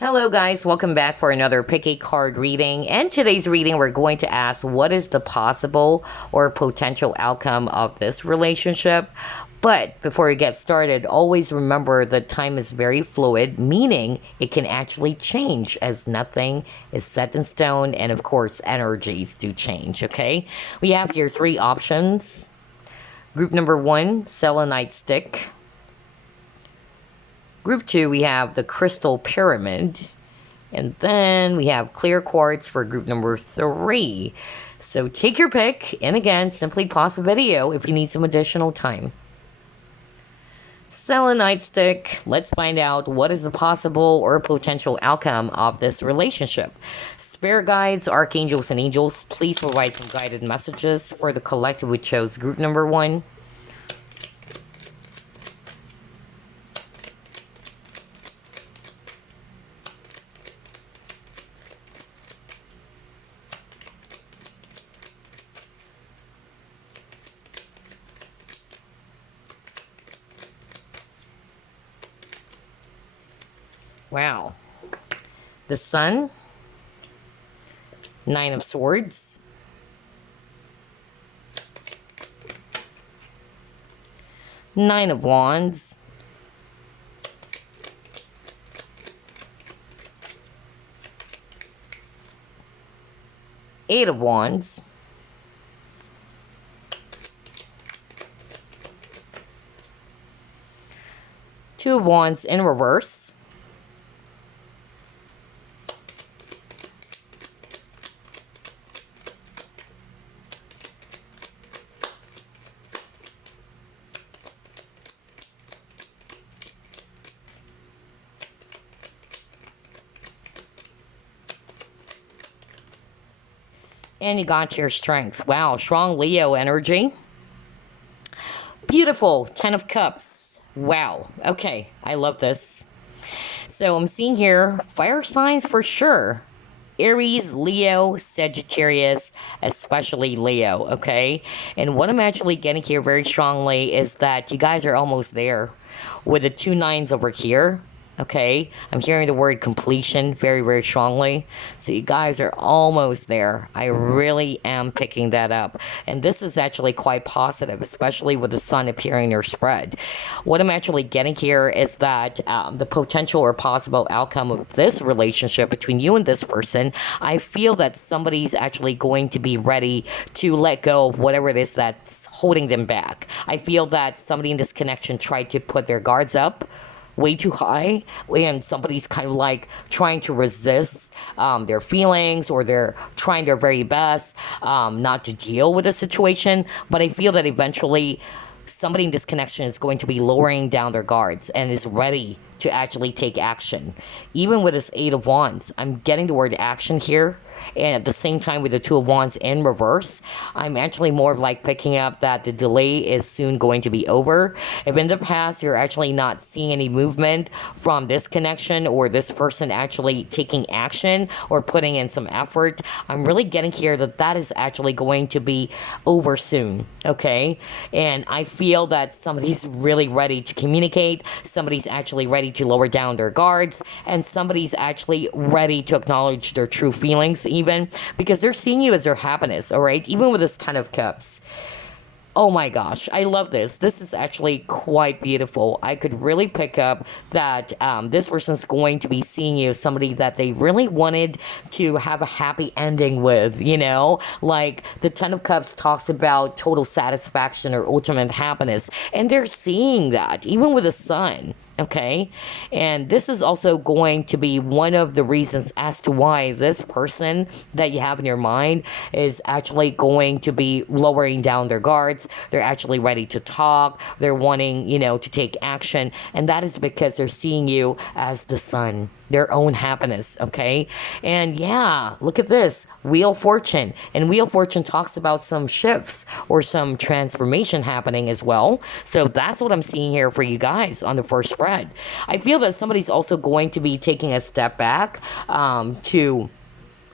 Hello guys, welcome back for another pick a card reading. And today's reading we're going to ask what is the possible or potential outcome of this relationship. But before we get started, always remember that time is very fluid, meaning it can actually change as nothing is set in stone, and of course energies do change, okay? We have here three options. Group number one, selenite stick. Group 2, we have the crystal pyramid. And then we have clear quartz for group number 3. So take your pick. And again, simply pause the video if you need some additional time. Selenite stick. Let's find out what is the possible or potential outcome of this relationship. Spirit guides, archangels, and angels, please provide some guided messages for the collective who chose group number 1. Wow. The Sun, 9 of Swords, Nine of Wands, Eight of Wands, Two of Wands in reverse, and you got your strength. Wow, strong Leo energy. Beautiful, 10 of Cups. Wow, okay, I love this. So I'm seeing here, fire signs for sure. Aries, Leo, Sagittarius, especially Leo, okay? And what I'm actually getting here very strongly is that you guys are almost there. With the 2 nines over here, okay, I'm hearing the word completion very, very strongly. So you guys are almost there. I really am picking that up. And this is actually quite positive, especially with the sun appearing in your spread. What I'm actually getting here is that the potential or possible outcome of this relationship between you and this person, I feel that somebody's actually going to be ready to let go of whatever it is that's holding them back. I feel that somebody in this connection tried to put their guards up way too high, and somebody's kind of like trying to resist their feelings, or they're trying their very best not to deal with the situation. But I feel that eventually somebody in this connection is going to be lowering down their guards and is ready to actually take action. Even with this 8 of Wands, I'm getting the word action here. And at the same time with the 2 of Wands in reverse, I'm actually more like picking up that the delay is soon going to be over. If in the past you're actually not seeing any movement from this connection, or this person actually taking action or putting in some effort, I'm really getting here that that is actually going to be over soon, okay? And I feel that somebody's really ready to communicate, somebody's actually ready to lower down their guards, and somebody's actually ready to acknowledge their true feelings, even because they're seeing you as their happiness, all right? Even with this 10 of Cups. Oh my gosh, I love this. This is actually quite beautiful. I could really pick up that this person's going to be seeing you as somebody that they really wanted to have a happy ending with, you know? Like the 10 of Cups talks about total satisfaction or ultimate happiness, and they're seeing that even with the sun. Okay, and this is also going to be one of the reasons as to why this person that you have in your mind is actually going to be lowering down their guards. They're actually ready to talk. They're wanting, you know, to take action. And that is because they're seeing you as the sun, their own happiness, okay? And yeah, look at this, Wheel of Fortune. And Wheel of Fortune talks about some shifts or some transformation happening as well. So that's what I'm seeing here for you guys on the first spread. I feel that somebody's also going to be taking a step back to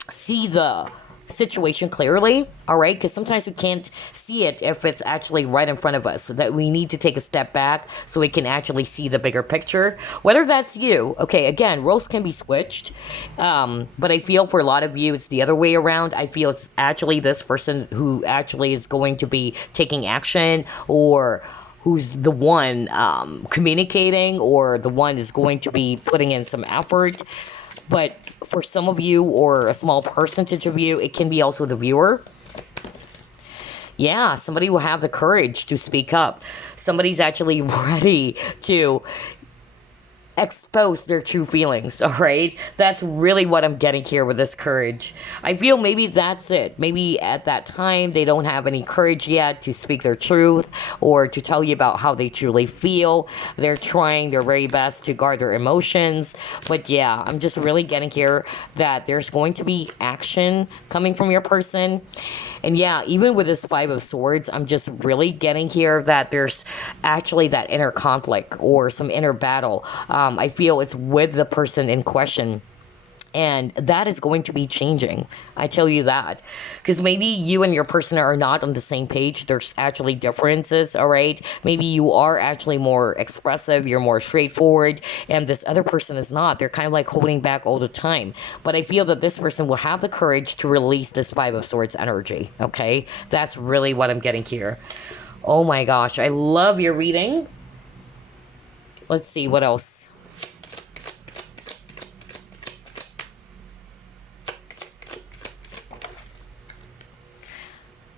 see the situation clearly, all right? Because sometimes we can't see it if it's actually right in front of us, so that we need to take a step back so we can actually see the bigger picture. Whether that's you, okay, again, roles can be switched, but I feel for a lot of you, it's the other way around. I feel it's actually this person who actually is going to be taking action, or who's the one communicating, or the one is going to be putting in some effort. But for some of you, or a small percentage of you, it can be also the viewer. Yeah, somebody will have the courage to speak up. Somebody's actually ready to expose their true feelings, all right? That's really what I'm getting here with this courage. I feel maybe that's it. Maybe at that time they don't have any courage yet to speak their truth, or to tell you about how they truly feel. They're trying their very best to guard their emotions. But yeah, I'm just really getting here that there's going to be action coming from your person. And yeah, even with this Five of Swords, I'm just really getting here that there's actually that inner conflict, or some inner battle. I feel it's with the person in question. And that is going to be changing. I tell you that. Because maybe you and your person are not on the same page. There's actually differences, all right? Maybe you are actually more expressive. You're more straightforward. And this other person is not. They're kind of like holding back all the time. But I feel that this person will have the courage to release this Five of Swords energy, okay? That's really what I'm getting here. Oh my gosh. I love your reading. Let's see what else.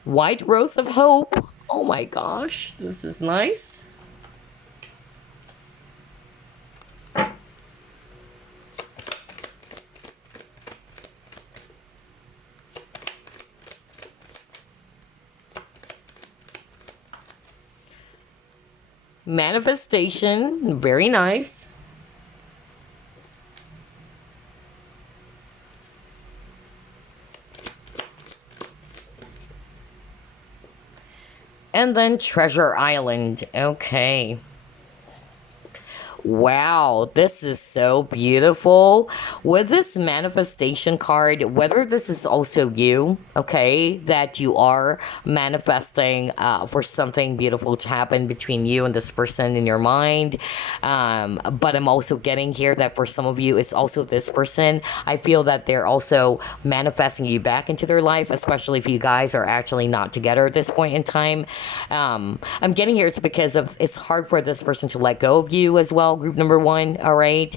White Rose of Hope. Oh my gosh, this is nice. Manifestation, very nice. And then Treasure Island. Okay. Wow, this is so beautiful. With this manifestation card, whether this is also you, okay, that you are manifesting for something beautiful to happen between you and this person in your mind. But I'm also getting here that for some of you, it's also this person. I feel that they're also manifesting you back into their life, especially if you guys are actually not together at this point in time. I'm getting here, it's because of it's hard for this person to let go of you as well. Group number one, all right?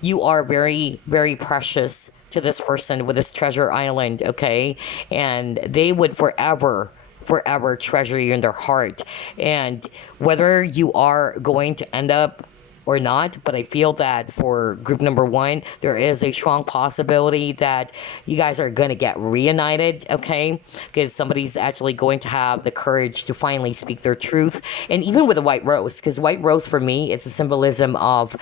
You are very, very precious to this person with this Treasure Island, okay? And they would forever treasure you in their heart. And whether you are going to end up or not, but I feel that for group number one, there is a strong possibility that you guys are going to get reunited, okay? Because somebody's actually going to have the courage to finally speak their truth. And even with the White Rose, because White Rose for me, it's a symbolism of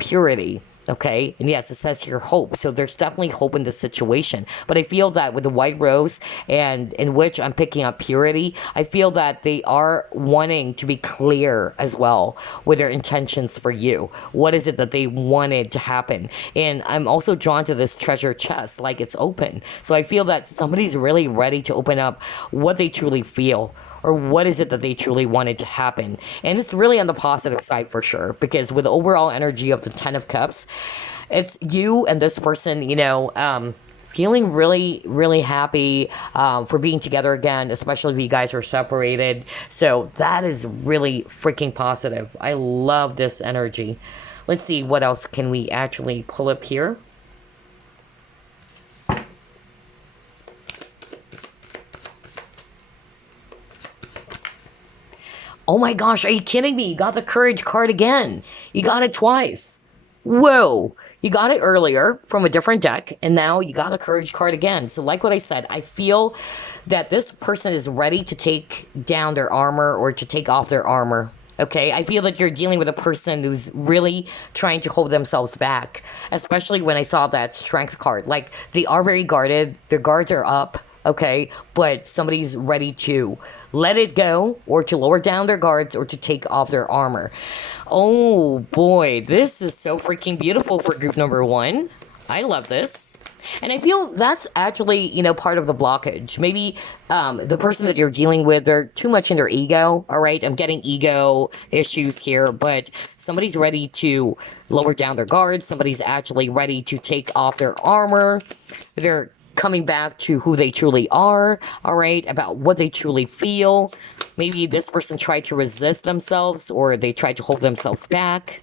purity. Okay, and yes, it says here hope. So there's definitely hope in this situation. But I feel that with the White Rose, and in which I'm picking up purity, I feel that they are wanting to be clear as well with their intentions for you. What is it that they wanted to happen? And I'm also drawn to this treasure chest, like it's open. So I feel that somebody's really ready to open up what they truly feel, or what is it that they truly wanted to happen. And it's really on the positive side for sure, because with the overall energy of the Ten of Cups, it's you and this person, you know, feeling really, really happy for being together again, especially if you guys are separated. So that is really freaking positive. I love this energy. Let's see, what else can we actually pull up here? Oh my gosh, are you kidding me? You got the Courage card again. You got it twice. Whoa. You got it earlier from a different deck, and now you got the Courage card again. So like what I said, I feel that this person is ready to take down their armor, or to take off their armor. Okay, I feel that you're dealing with a person who's really trying to hold themselves back, especially when I saw that Strength card. Like, they are very guarded, their guards are up, okay, but somebody's ready to let it go, or to lower down their guards, or to take off their armor. Oh boy, this is so freaking beautiful for group number one. I love this. And I feel that's actually, part of the blockage. Maybe the person that you're dealing with, they're too much in their ego. All right. I'm getting ego issues here, but somebody's ready to lower down their guard. Somebody's actually ready to take off their armor. They're coming back to who they truly are. All right. About what they truly feel. Maybe this person tried to resist themselves or they tried to hold themselves back.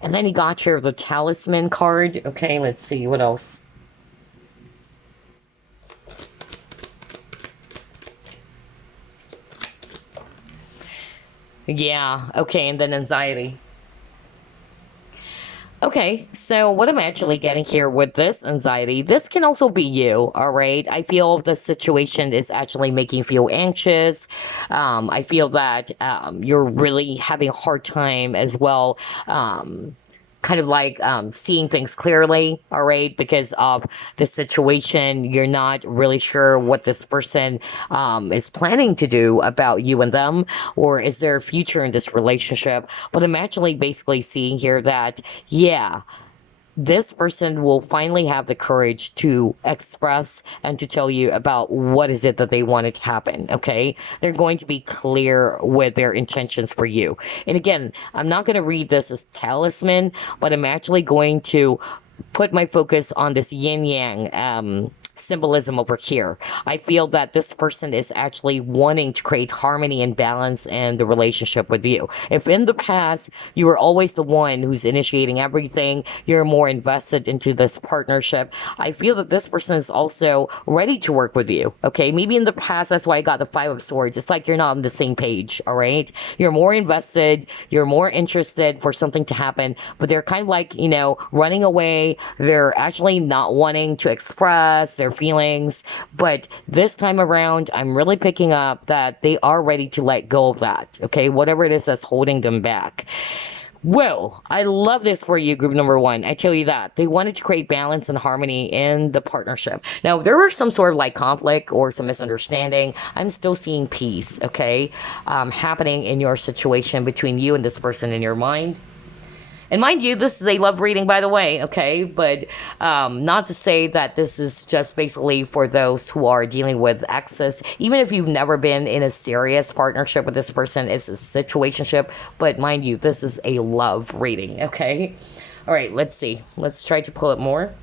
And then you got here the talisman card. Okay, let's see what else. Yeah, okay, and then anxiety. Okay, so what I'm actually getting here with this anxiety, this can also be you, all right? I feel the situation is actually making you feel anxious. I feel that you're really having a hard time as well. Kind of like seeing things clearly, all right, because of the situation. You're not really sure what this person is planning to do about you and them, or is there a future in this relationship. But I'm actually basically seeing here that, yeah, this person will finally have the courage to express and to tell you about what is it that they wanted to happen. Okay, they're going to be clear with their intentions for you. And again, I'm not going to read this as talisman, but I'm actually going to put my focus on this yin yang symbolism over here. I feel that this person is actually wanting to create harmony and balance in the relationship with you. If in the past you were always the one who's initiating everything, you're more invested into this partnership, I feel that this person is also ready to work with you. Okay, maybe in the past, that's why I got the Five of Swords. It's like you're not on the same page, all right? You're more invested, you're more interested for something to happen, but they're kind of like, running away. They're actually not wanting to express their feelings, but this time around, I'm really picking up that they are ready to let go of that, okay? Whatever it is that's holding them back. Well, I love this for you, group number one. I tell you that. They wanted to create balance and harmony in the partnership. Now, if there was some sort of like conflict or some misunderstanding, I'm still seeing peace, okay, happening in your situation between you and this person in your mind. And mind you, this is a love reading, by the way, okay? But not to say that this is just basically for those who are dealing with exes. Even if you've never been in a serious partnership with this person, it's a situationship. But mind you, this is a love reading, okay? All right, let's see. Let's try to pull it more.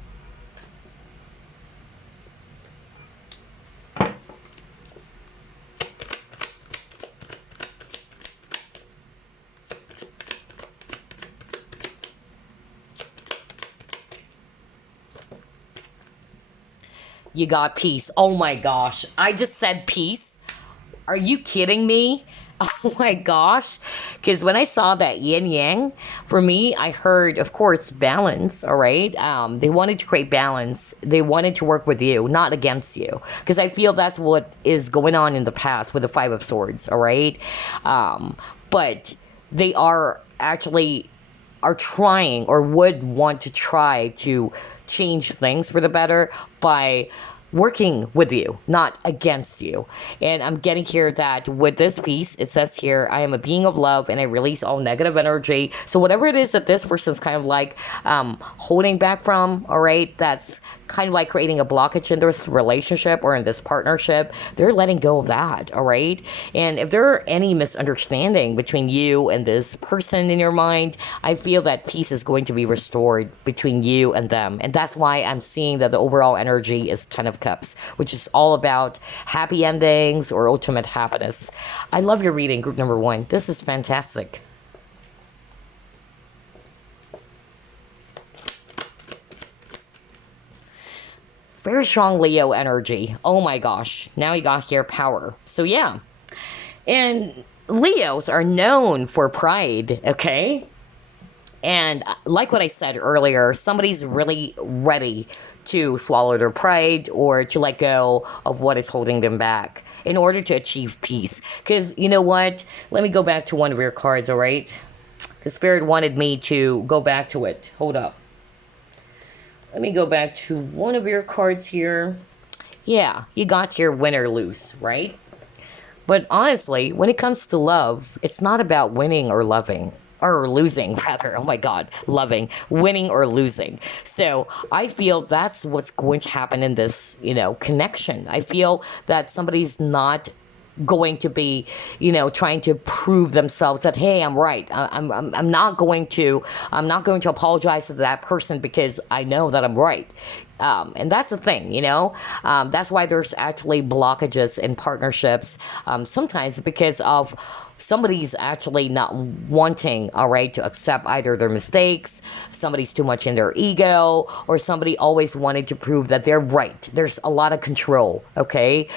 You got peace. Oh my gosh. I just said peace. Are you kidding me? Oh my gosh. Because when I saw that yin yang, for me, I heard, of course, balance, all right? They wanted to create balance. They wanted to work with you, not against you. Because I feel that's what is going on in the past with the Five of Swords, all right? But they are actually are trying or would want to try to change things for the better by working with you, not against you. And I'm getting here that with this piece, it says here, I am a being of love and I release all negative energy. So whatever it is that this person's kind of like holding back from, all right, that's kind of like creating a blockage in this relationship or in this partnership, they're letting go of that, all right? And if there are any misunderstanding between you and this person in your mind, I feel that peace is going to be restored between you and them. And that's why I'm seeing that the overall energy is Ten of Cups, which is all about happy endings or ultimate happiness. I love your reading, group number one. This is fantastic. Very strong Leo energy. Oh my gosh. Now you got here power. So yeah. And Leos are known for pride, okay? And like what I said earlier, somebody's really ready to swallow their pride or to let go of what is holding them back in order to achieve peace. Because you know what? Let me go back to one of your cards, all right? The Spirit wanted me to go back to it. Hold up. Let me go back to one of your cards here. Yeah, you got your win or lose, right? But honestly, when it comes to love, it's not about winning or loving. or losing rather. Oh my God, loving, winning or losing. So I feel that's what's going to happen in this, connection. I feel that somebody's not going to be, trying to prove themselves that, hey, I'm right. I'm not going to apologize to that person because I know that I'm right. And that's the thing, that's why there's actually blockages in partnerships, sometimes because of somebody's actually not wanting, all right, to accept either their mistakes, somebody's too much in their ego, or somebody always wanted to prove that they're right. There's a lot of control, okay?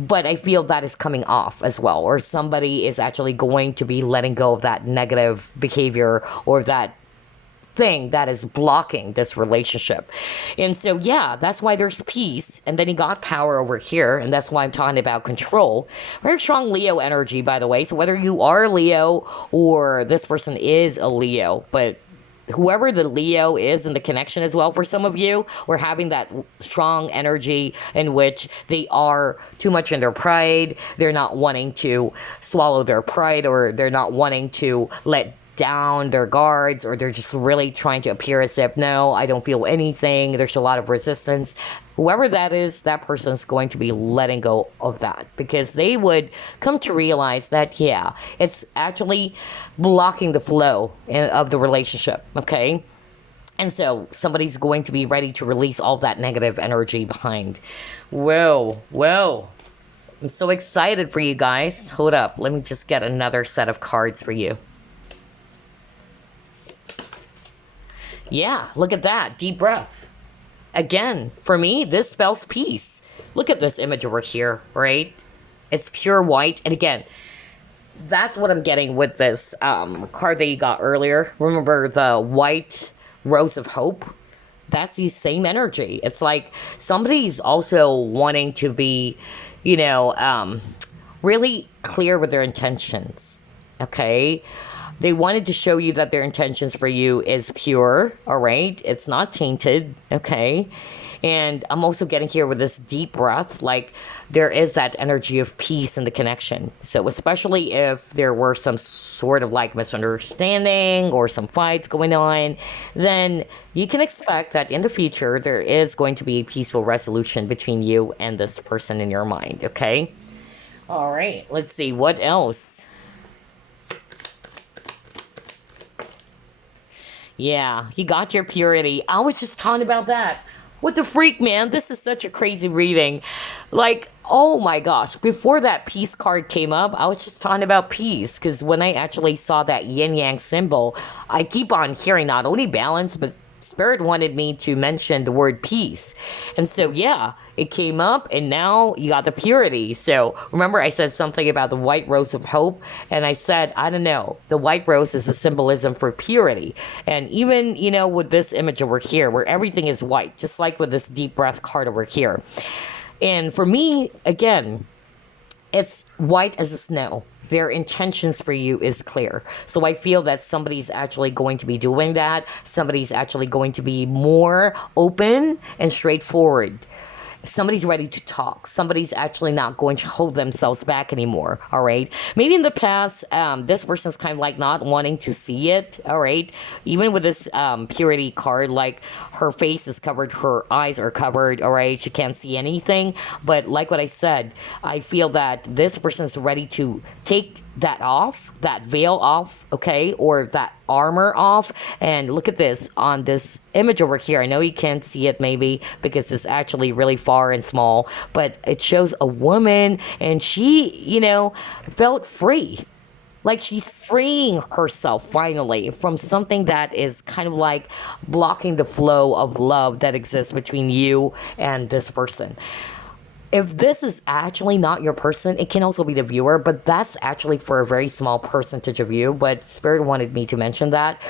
But I feel that is coming off as well, or somebody is actually going to be letting go of that negative behavior or that thing that is blocking this relationship. And so, yeah, that's why there's peace. And then you got power over here. And that's why I'm talking about control. Very strong Leo energy, by the way. So whether you are Leo or this person is a Leo, but whoever the Leo is in the connection as well, for some of you, we're having that strong energy in which they are too much in their pride. They're not wanting to swallow their pride, or they're not wanting to let down their guards, or they're just really trying to appear as if, no, I don't feel anything. There's a lot of resistance. Whoever that is, that person's going to be letting go of that, because they would come to realize that, yeah, it's actually blocking the flow of the relationship, okay? And so somebody's going to be ready to release all that negative energy behind. Whoa, I'm so excited for you guys. Hold up, let me just get another set of cards for you. Yeah, look at that. Deep breath. Again, for me, this spells peace. Look at this image over here, right? It's pure white. And again, that's what I'm getting with this card that you got earlier. Remember the white rose of hope? That's the same energy. It's like somebody's also wanting to be, really clear with their intentions. Okay? They wanted to show you that their intentions for you is pure, all right? It's not tainted, okay? And I'm also getting here with this deep breath, like there is that energy of peace in the connection. So especially if there were some sort of like misunderstanding or some fights going on, then you can expect that in the future, there is going to be a peaceful resolution between you and this person in your mind, okay? All right, let's see, what else? Yeah, you got your purity. I was just talking about that. What the freak, man? This is such a crazy reading. Like, oh my gosh. Before that peace card came up, I was just talking about peace. Because when I actually saw that yin-yang symbol, I keep on hearing not only balance, but Spirit wanted me to mention the word peace. And so, yeah, it came up, and now you got the purity. So remember I said something about the white rose of hope, and I said, I don't know, the white rose is a symbolism for purity. And even, with this image over here, where everything is white, just like with this deep breath card over here. And for me, again, it's white as the snow. Their intentions for you is clear. So I feel that somebody's actually going to be doing that. Somebody's actually going to be more open and straightforward. Somebody's ready to talk. Somebody's actually not going to hold themselves back anymore, all right? Maybe in the past, this person's kind of like not wanting to see it, all right? Even with this purity card, like her face is covered, her eyes are covered, all right? She can't see anything. But like what I said, I feel that this person's ready to take that off, that veil off, okay, or that armor off. And look at this on this image over here. I know you can't see it maybe because it's actually really far and small, but it shows a woman, and she, felt free. Like she's freeing herself finally from something that is kind of like blocking the flow of love that exists between you and this person. If this is actually not your person, it can also be the viewer, but that's actually for a very small percentage of you. But Spirit wanted me to mention that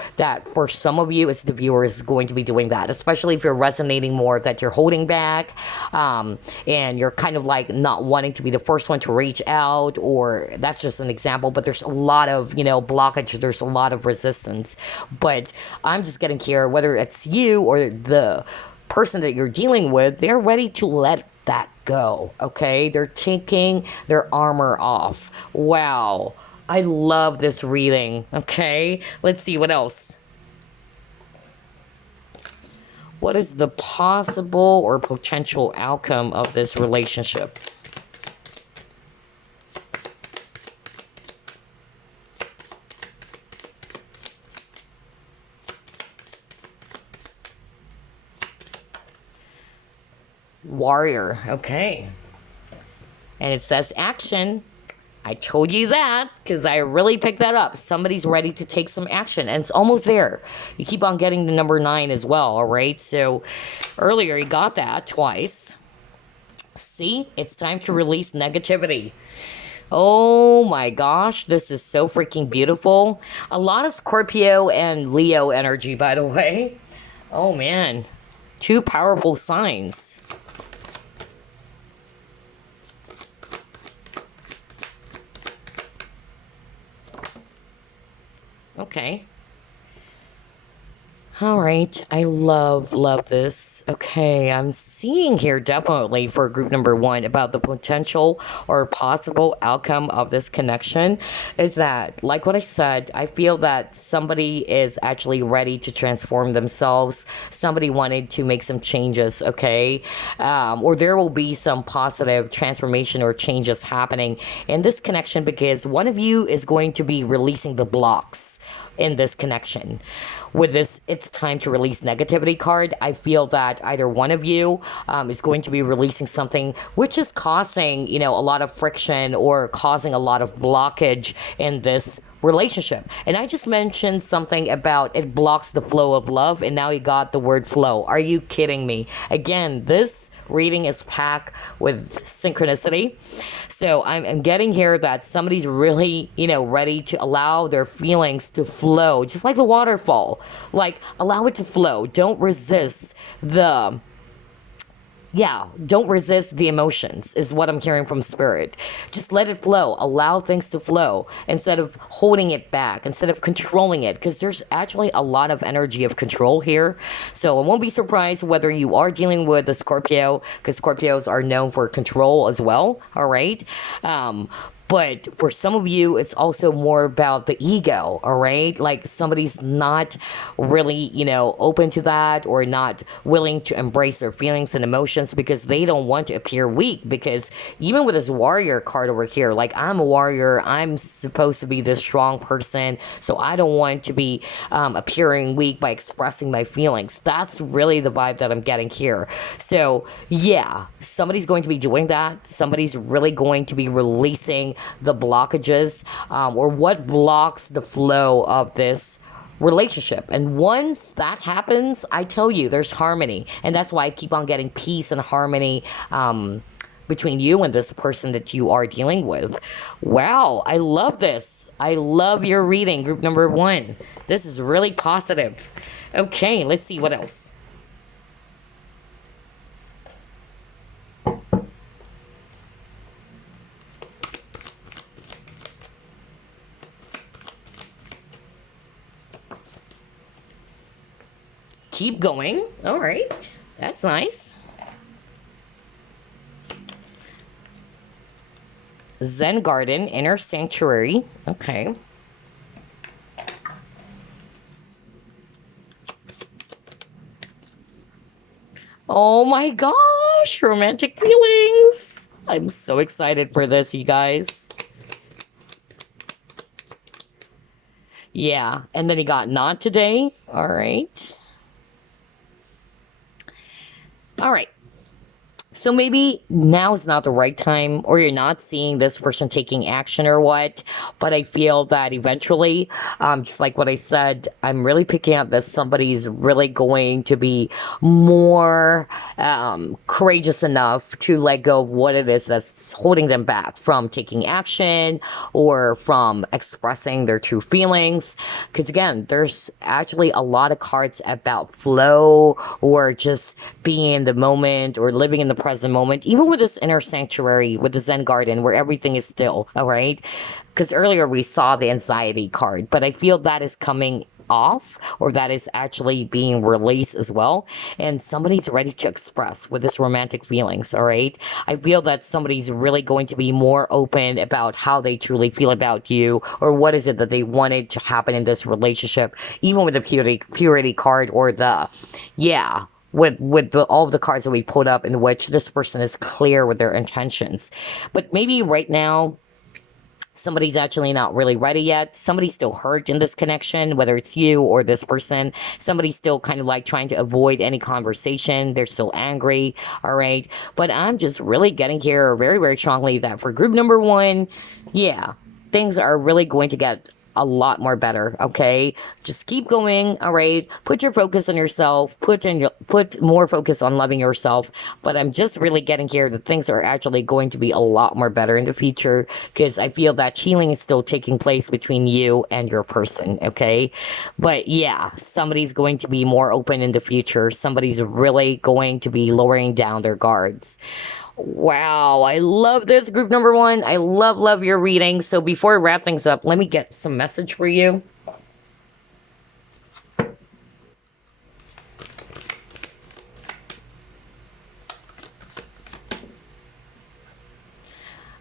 for some of you, it's the viewer is going to be doing that, especially if you're resonating more, that you're holding back, and you're kind of like not wanting to be the first one to reach out, or that's just an example, but there's a lot of, blockage, there's a lot of resistance. But I'm just getting here, whether it's you or the person that you're dealing with, they're ready to let that go, okay? They're taking their armor off. Wow. I love this reading. Okay, let's see what else. What is the possible or potential outcome of this relationship? Warrior. Okay. And it says action. I told you that because I really picked that up. Somebody's ready to take some action, and it's almost there. You keep on getting the number 9 as well, all right? So earlier you got that twice. See, it's time to release negativity. Oh my gosh, this is so freaking beautiful. A lot of Scorpio and Leo energy, by the way. Oh man, 2 powerful signs. Okay. All right. I love this. Okay. I'm seeing here definitely for group number 1 about the potential or possible outcome of this connection is that, like what I said, I feel that somebody is actually ready to transform themselves. Somebody wanted to make some changes. Okay. Or there will be some positive transformation or changes happening in this connection because one of you is going to be releasing the blocks in this connection. With this it's time to release negativity card, I feel that either one of you is going to be releasing something which is causing, a lot of friction or causing a lot of blockage in this relationship. And I just mentioned something about it blocks the flow of love, and now you got the word flow. Are you kidding me? Again, this reading is packed with synchronicity. So I'm getting here that somebody's really, ready to allow their feelings to flow, just like the waterfall. Like, allow it to flow. Don't resist don't resist the emotions is what I'm hearing from spirit. Just let it flow. Allow things to flow instead of holding it back, instead of controlling it, because there's actually a lot of energy of control here. So I won't be surprised whether you are dealing with a Scorpio, because Scorpios are known for control as well. All right. But for some of you, it's also more about the ego, all right? Like somebody's not really, open to that or not willing to embrace their feelings and emotions because they don't want to appear weak. Because even with this warrior card over here, like I'm a warrior, I'm supposed to be this strong person, so I don't want to be appearing weak by expressing my feelings. That's really the vibe that I'm getting here. So yeah, somebody's going to be doing that. Somebody's really going to be releasing the blockages or what blocks the flow of this relationship. And once that happens, I tell you, there's harmony. And that's why I keep on getting peace and harmony between you and this person that you are dealing with. Wow, I love this. I love your reading, group number 1. This is really positive. Okay, let's see what else. Keep going. All right. That's nice. Zen Garden, Inner Sanctuary. Okay. Oh my gosh. Romantic feelings. I'm so excited for this, you guys. Yeah. And then he got not today. All right. All right. So maybe now is not the right time, or you're not seeing this person taking action or what, but I feel that eventually, just like what I said, I'm really picking up that somebody's really going to be more courageous enough to let go of what it is that's holding them back from taking action or from expressing their true feelings. Because again, there's actually a lot of cards about flow or just being in the moment or living in the present moment, even with this inner sanctuary, with the Zen garden where everything is still, all right? Because earlier we saw the anxiety card, but I feel that is coming off, or that is actually being released as well. And somebody's ready to express with this romantic feelings, all right? I feel that somebody's really going to be more open about how they truly feel about you, or what is it that they wanted to happen in this relationship, even with the purity card, or the, yeah, with all of the cards that we pulled up, in which this person is clear with their intentions. But maybe right now, somebody's actually not really ready yet. Somebody's still hurt in this connection, whether it's you or this person. Somebody's still kind of like trying to avoid any conversation. They're still angry, all right? But I'm just really getting here very, very strongly that for group number one, yeah, things are really going to get a lot more better, okay? Just keep going, all right? Put your focus on yourself. Put more focus on loving yourself. But I'm just really getting here that things are actually going to be a lot more better in the future, because I feel that healing is still taking place between you and your person, okay? But yeah, somebody's going to be more open in the future. Somebody's really going to be lowering down their guards. Wow, I love this group number one. I love your reading. So before I wrap things up, let me get some message for you.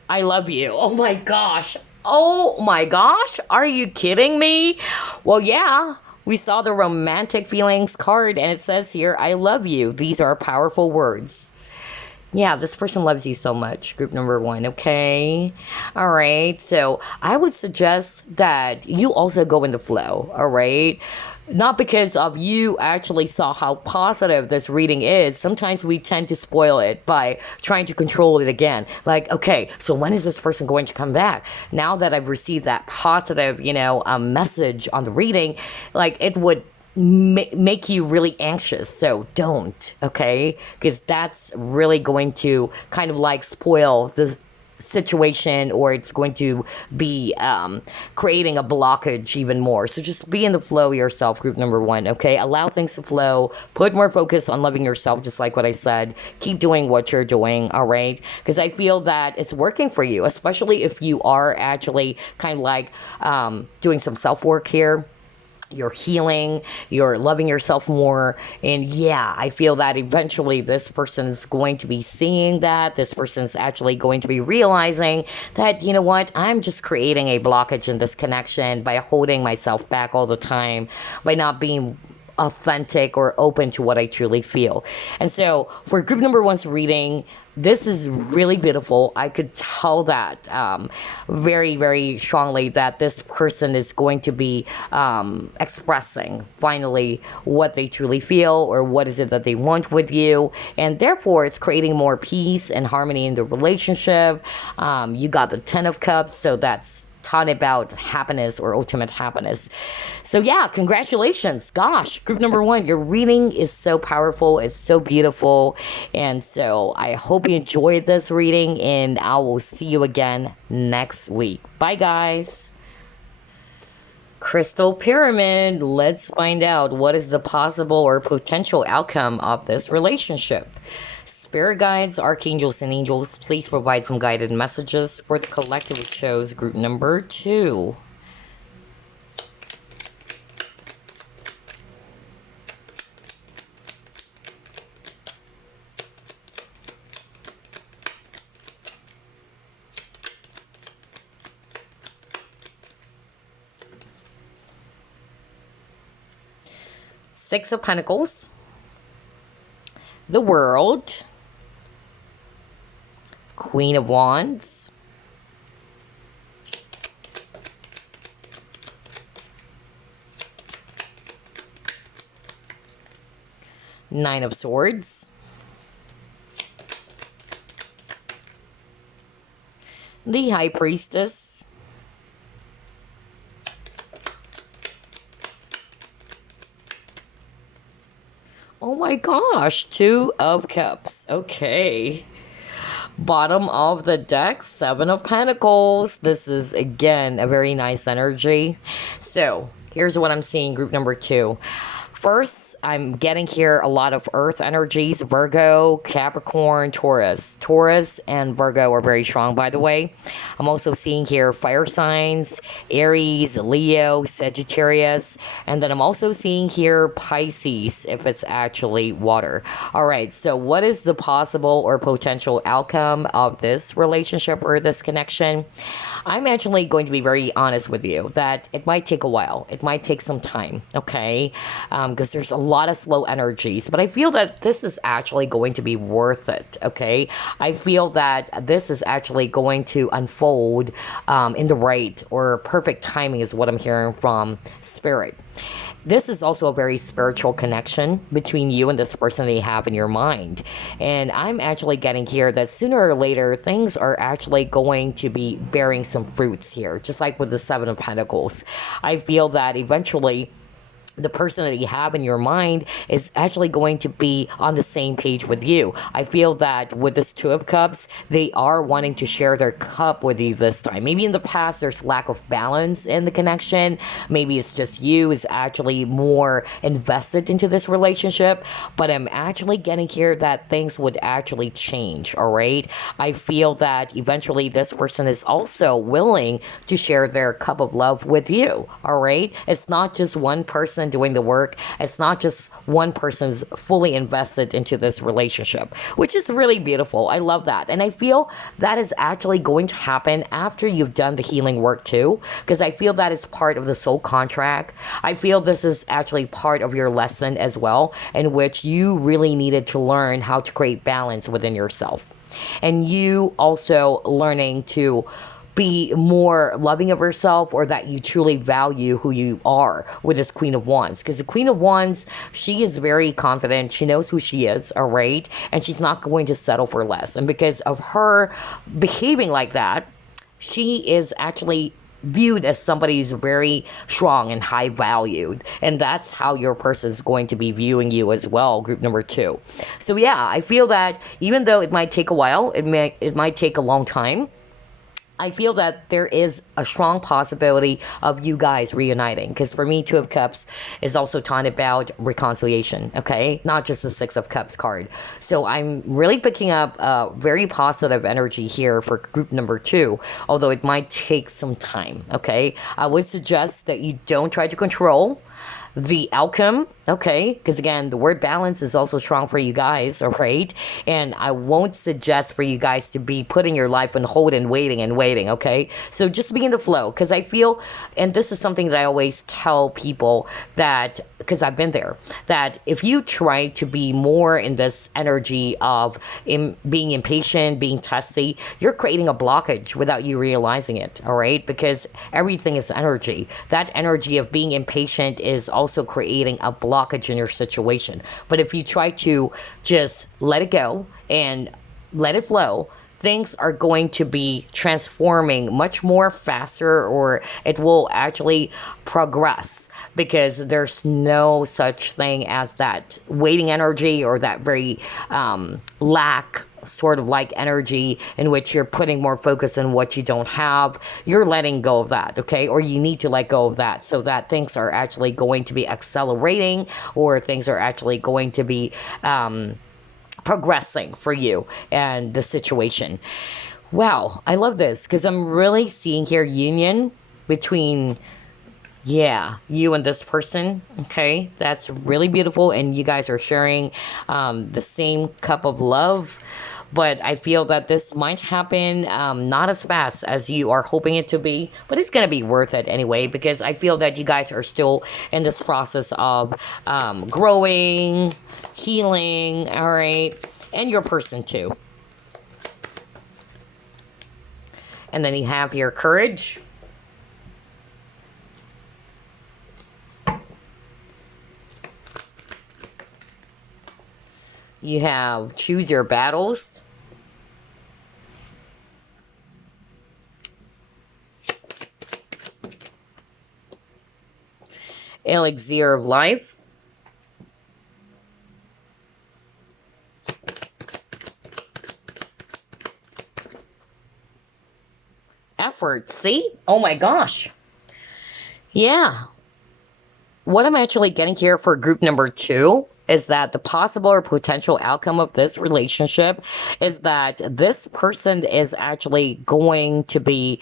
I love you. Oh my gosh. Oh my gosh. Are you kidding me? Well, yeah. We saw the romantic feelings card, and it says here, I love you. These are powerful words. Yeah, this person loves you so much. Group number one, okay? All right, so I would suggest that you also go in the flow, all right? Not because of you actually saw how positive this reading is. Sometimes we tend to spoil it by trying to control it again. Like, okay, so when is this person going to come back? Now that I've received that positive, message on the reading, like it would make you really anxious. So don't, okay? Because that's really going to kind of like spoil the situation, or it's going to be creating a blockage even more. So just be in the flow yourself, group number one, okay? Allow things to flow. Put more focus on loving yourself, just like what I said. Keep doing what you're doing, all right? Because I feel that it's working for you, especially if you are actually kind of like doing some self-work here. You're healing, you're loving yourself more. And yeah, I feel that eventually this person's going to be seeing that. This person's actually going to be realizing that, you know what, I'm just creating a blockage in this connection by holding myself back all the time, by not being authentic or open to what I truly feel. And so for group number one's reading, this is really beautiful. I could tell that very, very strongly that this person is going to be expressing finally what they truly feel, or what is it that they want with you. And therefore, it's creating more peace and harmony in the relationship. You got the 10 of Cups, so that's taught about happiness or ultimate happiness. So yeah, congratulations. Gosh, group number one, your reading is so powerful. It's so beautiful. And so I hope you enjoyed this reading, and I will see you again next week. Bye, guys. Crystal Pyramid, let's find out what is the possible or potential outcome of this relationship. Spirit guides, archangels, and angels, please provide some guided messages for the collective, which shows group number two. Six of Pentacles, the World, Queen of Wands, Nine of Swords, the High Priestess, oh my gosh, Two of Cups. Okay. Bottom of the deck, Seven of Pentacles. This is, again, a very nice energy. So, here's what I'm seeing, group number two. First, I'm getting here a lot of earth energies: Virgo, Capricorn, Taurus. Taurus and Virgo are very strong, by the way. I'm also seeing here fire signs: Aries, Leo, Sagittarius. And then I'm also seeing here Pisces, if it's actually water. All right, so what is the possible or potential outcome of this relationship or this connection? I'm actually going to be very honest with you that it might take a while. It might take some time, okay? Because there's a lot of slow energies. But I feel that this is actually going to be worth it, okay? I feel that this is actually going to unfold in the right or perfect timing, is what I'm hearing from Spirit. This is also a very spiritual connection between you and this person that you have in your mind. And I'm actually getting here that sooner or later, things are actually going to be bearing some fruits here, just like with the Seven of Pentacles. I feel that eventually the person that you have in your mind is actually going to be on the same page with you. I feel that with this Two of Cups, they are wanting to share their cup with you this time. Maybe in the past, there's lack of balance in the connection. Maybe it's just you is actually more invested into this relationship. But I'm actually getting here that things would actually change, all right? I feel that eventually this person is also willing to share their cup of love with you, all right? It's not just one person doing the work. It's not just one person's fully invested into this relationship, which is really beautiful. I love that. And I feel that is actually going to happen after you've done the healing work too, because I feel that it's part of the soul contract. I feel this is actually part of your lesson as well, in which you really needed to learn how to create balance within yourself. And you also learning to be more loving of yourself, or that you truly value who you are with this Queen of Wands. Because the Queen of Wands, she is very confident. She knows who she is, all right? And she's not going to settle for less. And because of her behaving like that, she is actually viewed as somebody who's very strong and high valued, and that's how your person is going to be viewing you as well, group number 2. So yeah, I feel that even though it might take a while, it might take a long time, I feel that there is a strong possibility of you guys reuniting. Because for me, Two of Cups is also talking about reconciliation, okay? Not just the Six of Cups card. So I'm really picking up very positive energy here for group number 2, although it might take some time, okay? I would suggest that you don't try to control the outcome, okay? Because again, the word balance is also strong for you guys, all right? And I won't suggest for you guys to be putting your life on hold and waiting, okay? So just be in the flow, because I feel, and this is something that I always tell people that, because I've been there, that if you try to be more in this energy of being impatient, being testy, you're creating a blockage without you realizing it, all right? Because everything is energy. That energy of being impatient is also creating a blockage in your situation. But if you try to just let it go and let it flow, things are going to be transforming much more faster, or it will actually progress, because there's no such thing as that waiting energy, or that very lack sort of like energy in which you're putting more focus on what you don't have. You're letting go of that, okay? Or you need to let go of that, so that things are actually going to be accelerating, or things are actually going to be progressing for you and the situation. Wow, I love this, because I'm really seeing here union between, yeah, you and this person, okay? That's really beautiful, and you guys are sharing the same cup of love. But I feel that this might happen not as fast as you are hoping it to be, but it's going to be worth it anyway, because I feel that you guys are still in this process of growing, healing, all right? And your person too. And then you have your courage. You have choose your battles. Elixir of life. Effort, see? Oh my gosh. Yeah. what I'm actually getting here for group number 2 is that the possible or potential outcome of this relationship is that this person is actually going to be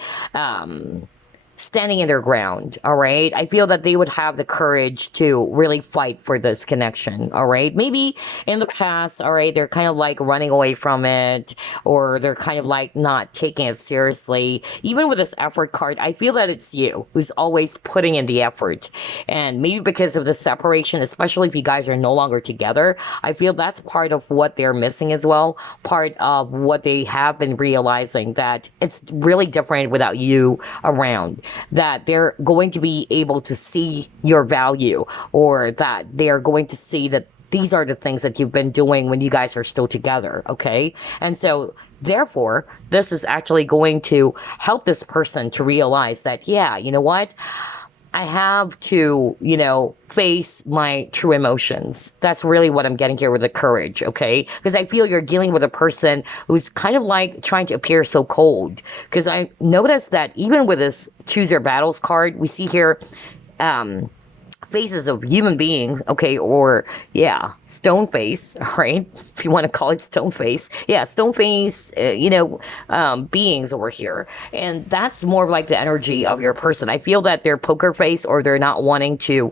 standing in their ground, all right? I feel that they would have the courage to really fight for this connection, all right? Maybe in the past, all right, they're kind of like running away from it, or they're kind of like not taking it seriously. Even with this effort card, I feel that it's you who's always putting in the effort. And maybe because of the separation, especially if you guys are no longer together, I feel that's part of what they're missing as well. Part of what they have been realizing, that it's really different without you around, that they're going to be able to see your value, or that they're going to see that these are the things that you've been doing when you guys are still together, okay? And so, therefore, this is actually going to help this person to realize that, yeah, you know what? I have to, face my true emotions. That's really what I'm getting here with the courage, okay? Because I feel you're dealing with a person who's kind of like trying to appear so cold. Because I noticed that even with this Choose Your Battles card, we see here faces of human beings, okay, or stone face, right, if you want to call it stone face, stone face, beings over here. And that's more like the energy of your person. I feel that they're poker face, or they're not wanting to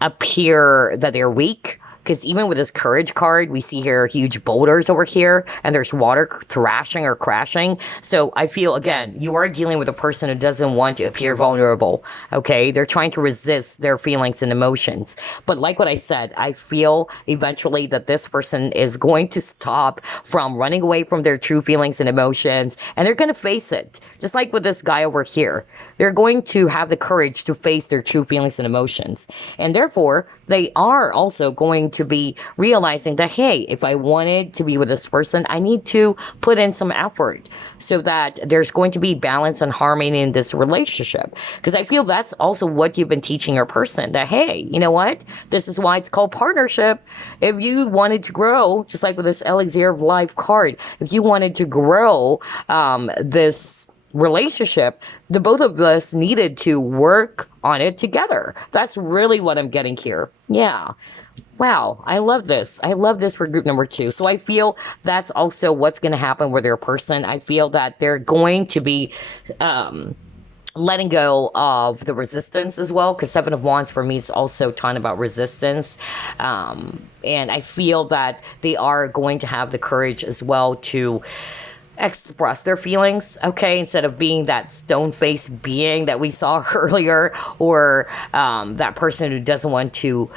appear that they're weak. Because even with this courage card, we see here huge boulders over here, and there's water thrashing or crashing. So I feel, again, you are dealing with a person who doesn't want to appear vulnerable, okay? They're trying to resist their feelings and emotions. But like what I said, I feel eventually that this person is going to stop from running away from their true feelings and emotions, and they're going to face it. Just like with this guy over here. They're going to have the courage to face their true feelings and emotions. And therefore, they are also going to be realizing that, hey, if I wanted to be with this person, I need to put in some effort so that there's going to be balance and harmony in this relationship. Because I feel that's also what you've been teaching your person, that, hey, you know what? This is why it's called partnership. If you wanted to grow, just like with this Elixir of Life card, if you wanted to grow this relationship, the both of us needed to work on it together. That's really what I'm getting here. Yeah. Wow, I love this. I love this for group number 2. So I feel that's also what's going to happen with their person. I feel that they're going to be letting go of the resistance as well, because 7 of Wands for me is also talking about resistance. And I feel that they are going to have the courage as well to express their feelings, okay, instead of being that stone-faced being that we saw earlier, or that person who doesn't want to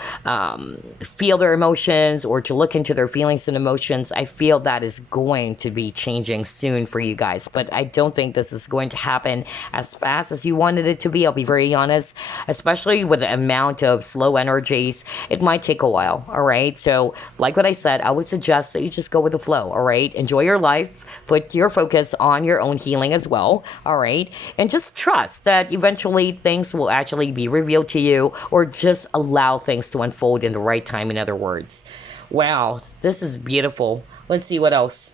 feel their emotions or to look into their feelings and emotions. I feel that is going to be changing soon for you guys, but I don't think this is going to happen as fast as you wanted it to be. I'll be very honest, especially with the amount of slow energies. It might take a while, all right? So like what I said, I would suggest that you just go with the flow, all right? Enjoy your life, put your focus on your own healing as well, all right? And just trust that eventually things will actually be revealed to you, or just allow things to unfold in the right time, in other words. Wow, this is beautiful. Let's see what else.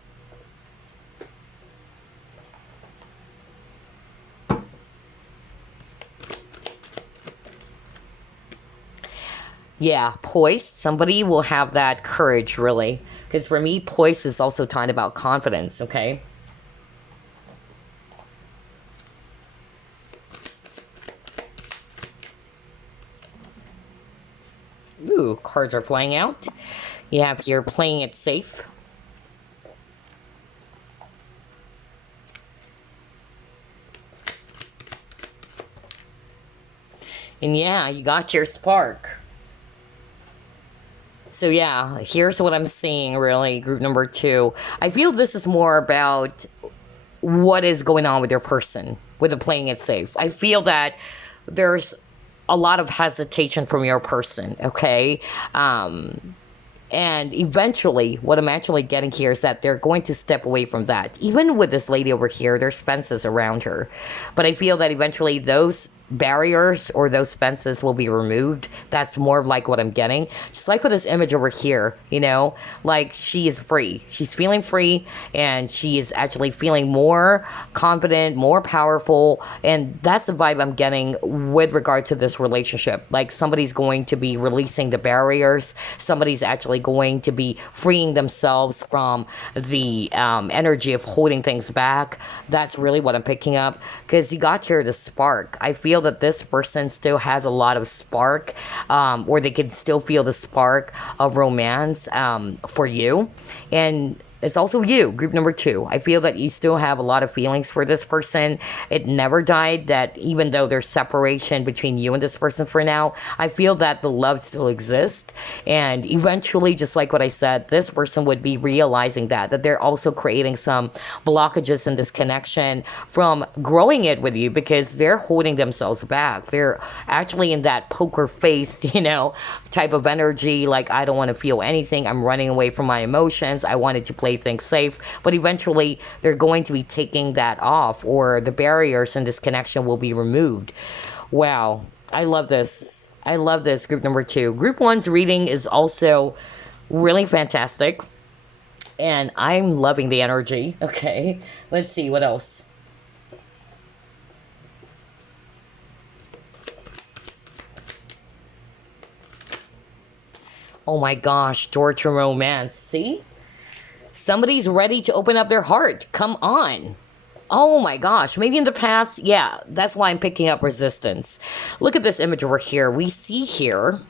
Yeah, poised. Somebody will have that courage, really. Because for me, poised is also talking about confidence, okay? Ooh, cards are playing out. You have here playing it safe. And yeah, you got your spark. So yeah, here's what I'm seeing, really, group number 2. I feel this is more about what is going on with your person, with the playing it safe. I feel that there's a lot of hesitation from your person, okay? And eventually, what I'm actually getting here is that they're going to step away from that. Even with this lady over here, there's fences around her. But I feel that eventually those barriers or those fences will be removed. That's more like what I'm getting. Just like with this image over here, you know, like she is free. She's feeling free, and she is actually feeling more confident, more powerful. And that's the vibe I'm getting with regard to this relationship. Like somebody's going to be releasing the barriers. Somebody's actually going to be freeing themselves from the energy of holding things back. That's really what I'm picking up, because you got here the spark. I feel that this person still has a lot of spark, or they can still feel the spark of romance for you. And it's also you, group number 2. I feel that you still have a lot of feelings for this person. It never died, that even though there's separation between you and this person for now, I feel that the love still exists. And eventually, just like what I said, this person would be realizing that they're also creating some blockages in this connection from growing it with you, because they're holding themselves back. They're actually in that poker face, you know, type of energy, like, I don't want to feel anything. I'm running away from my emotions. I wanted to play things safe, but eventually they're going to be taking that off, or the barriers in this connection will be removed. Wow, I love this. I love this, group number 2. Group 1's reading is also really fantastic, and I'm loving the energy. Okay, let's see what else. Oh my gosh, door to romance. See? Somebody's ready to open up their heart. Come on. Oh my gosh. Maybe in the past. Yeah, that's why I'm picking up resistance. Look at this image over here. We see here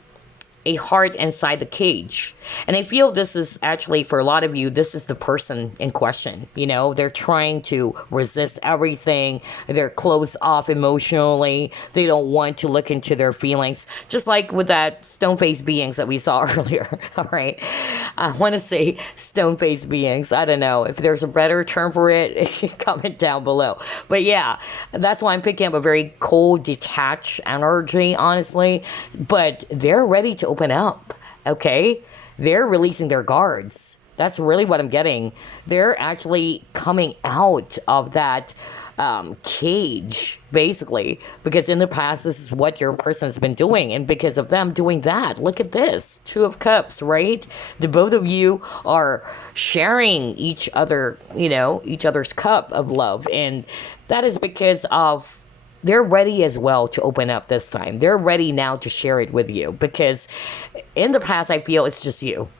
a heart inside the cage. And I feel this is actually, for a lot of you, this is the person in question. You know, they're trying to resist everything. They're closed off emotionally. They don't want to look into their feelings. Just like with that stone-faced beings that we saw earlier. All right. I want to say stone-faced beings. I don't know if there's a better term for it. Comment down below. But yeah, that's why I'm picking up a very cold, detached energy, honestly. But they're ready to open up. Okay, they're releasing their guards. That's really what I'm getting. They're actually coming out of that cage, basically, because in the past this is what your person's been doing, and because of them doing that, look at this 2 of Cups, right? The both of you are sharing each other, you know, each other's cup of love, and that is because of they're ready as well to open up this time. They're ready now to share it with you, because in the past, I feel it's just you.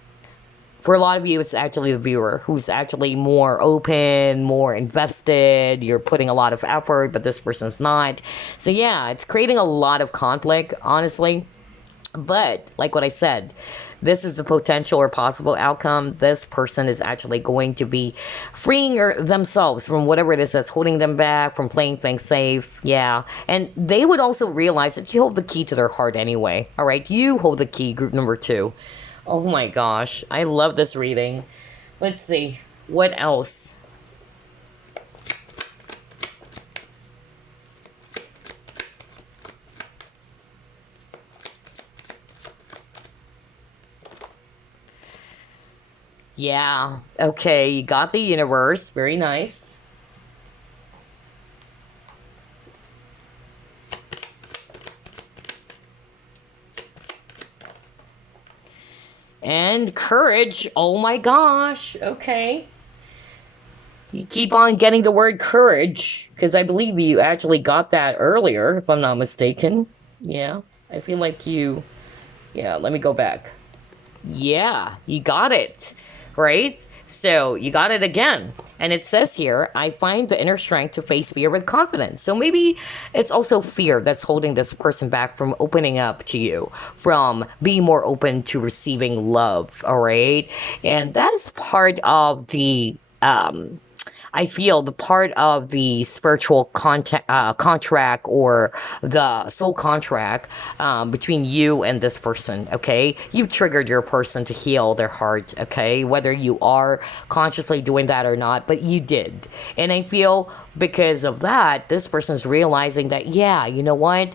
For a lot of you, it's actually the viewer who's actually more open, more invested. You're putting a lot of effort, but this person's not. So yeah, it's creating a lot of conflict, honestly. But like what I said, this is the potential or possible outcome. This person is actually going to be freeing themselves from whatever it is that's holding them back, from playing things safe. Yeah. And they would also realize that you hold the key to their heart anyway. All right. You hold the key, group number 2. Oh my gosh. I love this reading. Let's see. What else? Yeah, okay, you got the universe. Very nice. And courage. Oh my gosh. Okay. You keep on getting the word courage, because I believe you actually got that earlier, if I'm not mistaken. Yeah, I feel like you... Yeah, let me go back. Yeah, you got it. Right? So you got it again. And it says here, I find the inner strength to face fear with confidence. So maybe it's also fear that's holding this person back from opening up to you, from being more open to receiving love. All right. And that's part of the I feel the part of the spiritual contract, or the soul contract between you and this person, okay? You've triggered your person to heal their heart, okay? Whether you are consciously doing that or not, but you did. And I feel because of that, this person's realizing that, yeah, you know what?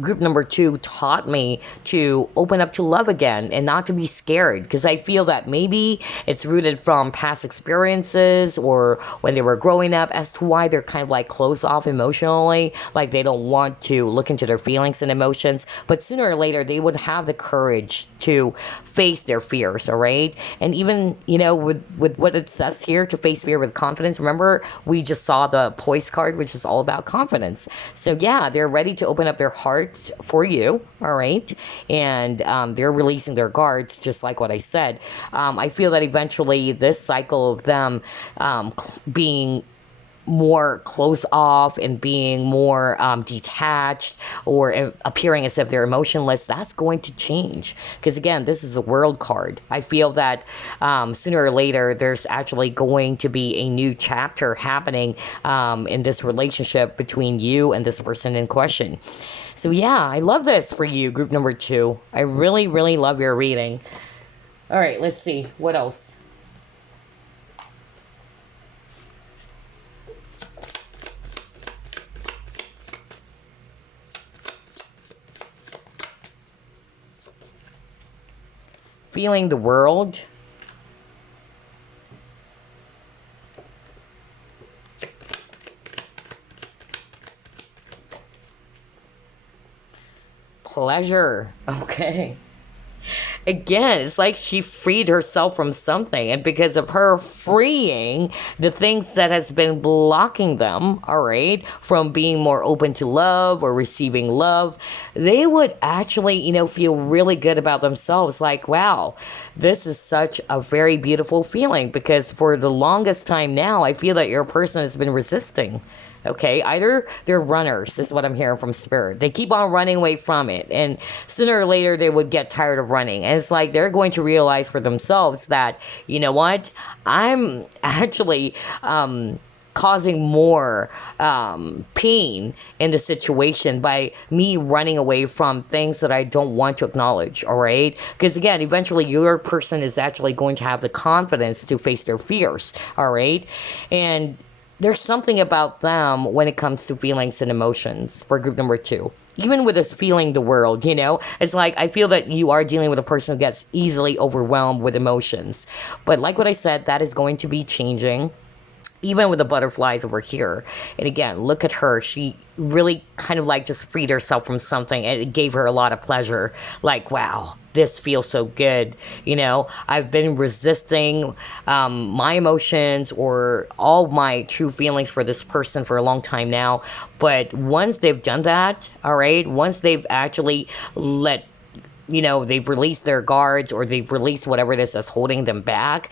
group number 2 taught me to open up to love again and not to be scared, because I feel that maybe it's rooted from past experiences or when they were growing up as to why they're kind of like closed off emotionally, like they don't want to look into their feelings and emotions, but sooner or later they would have the courage to face their fears. All right, and even, you know, with what it says here, to face fear with confidence. Remember, we just saw the poise card, which is all about confidence. So yeah, they're ready to open up their heart for you. All right, and they're releasing their guards, just like what I said. I feel that eventually this cycle of them being more close off and being more detached, or appearing as if they're emotionless, that's going to change. Because again, this is the world card. I feel that sooner or later there's actually going to be a new chapter happening in this relationship between you and this person in question. So yeah, I love this for you, group number 2. I really, really love your reading. All right, let's see what else. Feeling the world. Pleasure. Okay. Again, it's like she freed herself from something, and because of her freeing the things that has been blocking them, all right, from being more open to love or receiving love, they would actually, you know, feel really good about themselves. Like, wow, this is such a very beautiful feeling, because for the longest time now, I feel that your person has been resisting. Okay, either they're runners, is what I'm hearing from Spirit. They keep on running away from it, and sooner or later they would get tired of running. And it's like they're going to realize for themselves that, you know what, I'm actually causing more pain in the situation by me running away from things that I don't want to acknowledge. All right, because again, eventually your person is actually going to have the confidence to face their fears. All right, and there's something about them when it comes to feelings and emotions for group number 2. Even with us feeling the world, you know, it's like I feel that you are dealing with a person who gets easily overwhelmed with emotions. But like what I said, that is going to be changing. Even with the butterflies over here. And again, look at her. She really kind of like just freed herself from something, and it gave her a lot of pleasure. Like, wow, this feels so good. You know, I've been resisting my emotions or all my true feelings for this person for a long time now. But once they've done that, all right, once they've actually they've released their guards, or they've released whatever it is that's holding them back,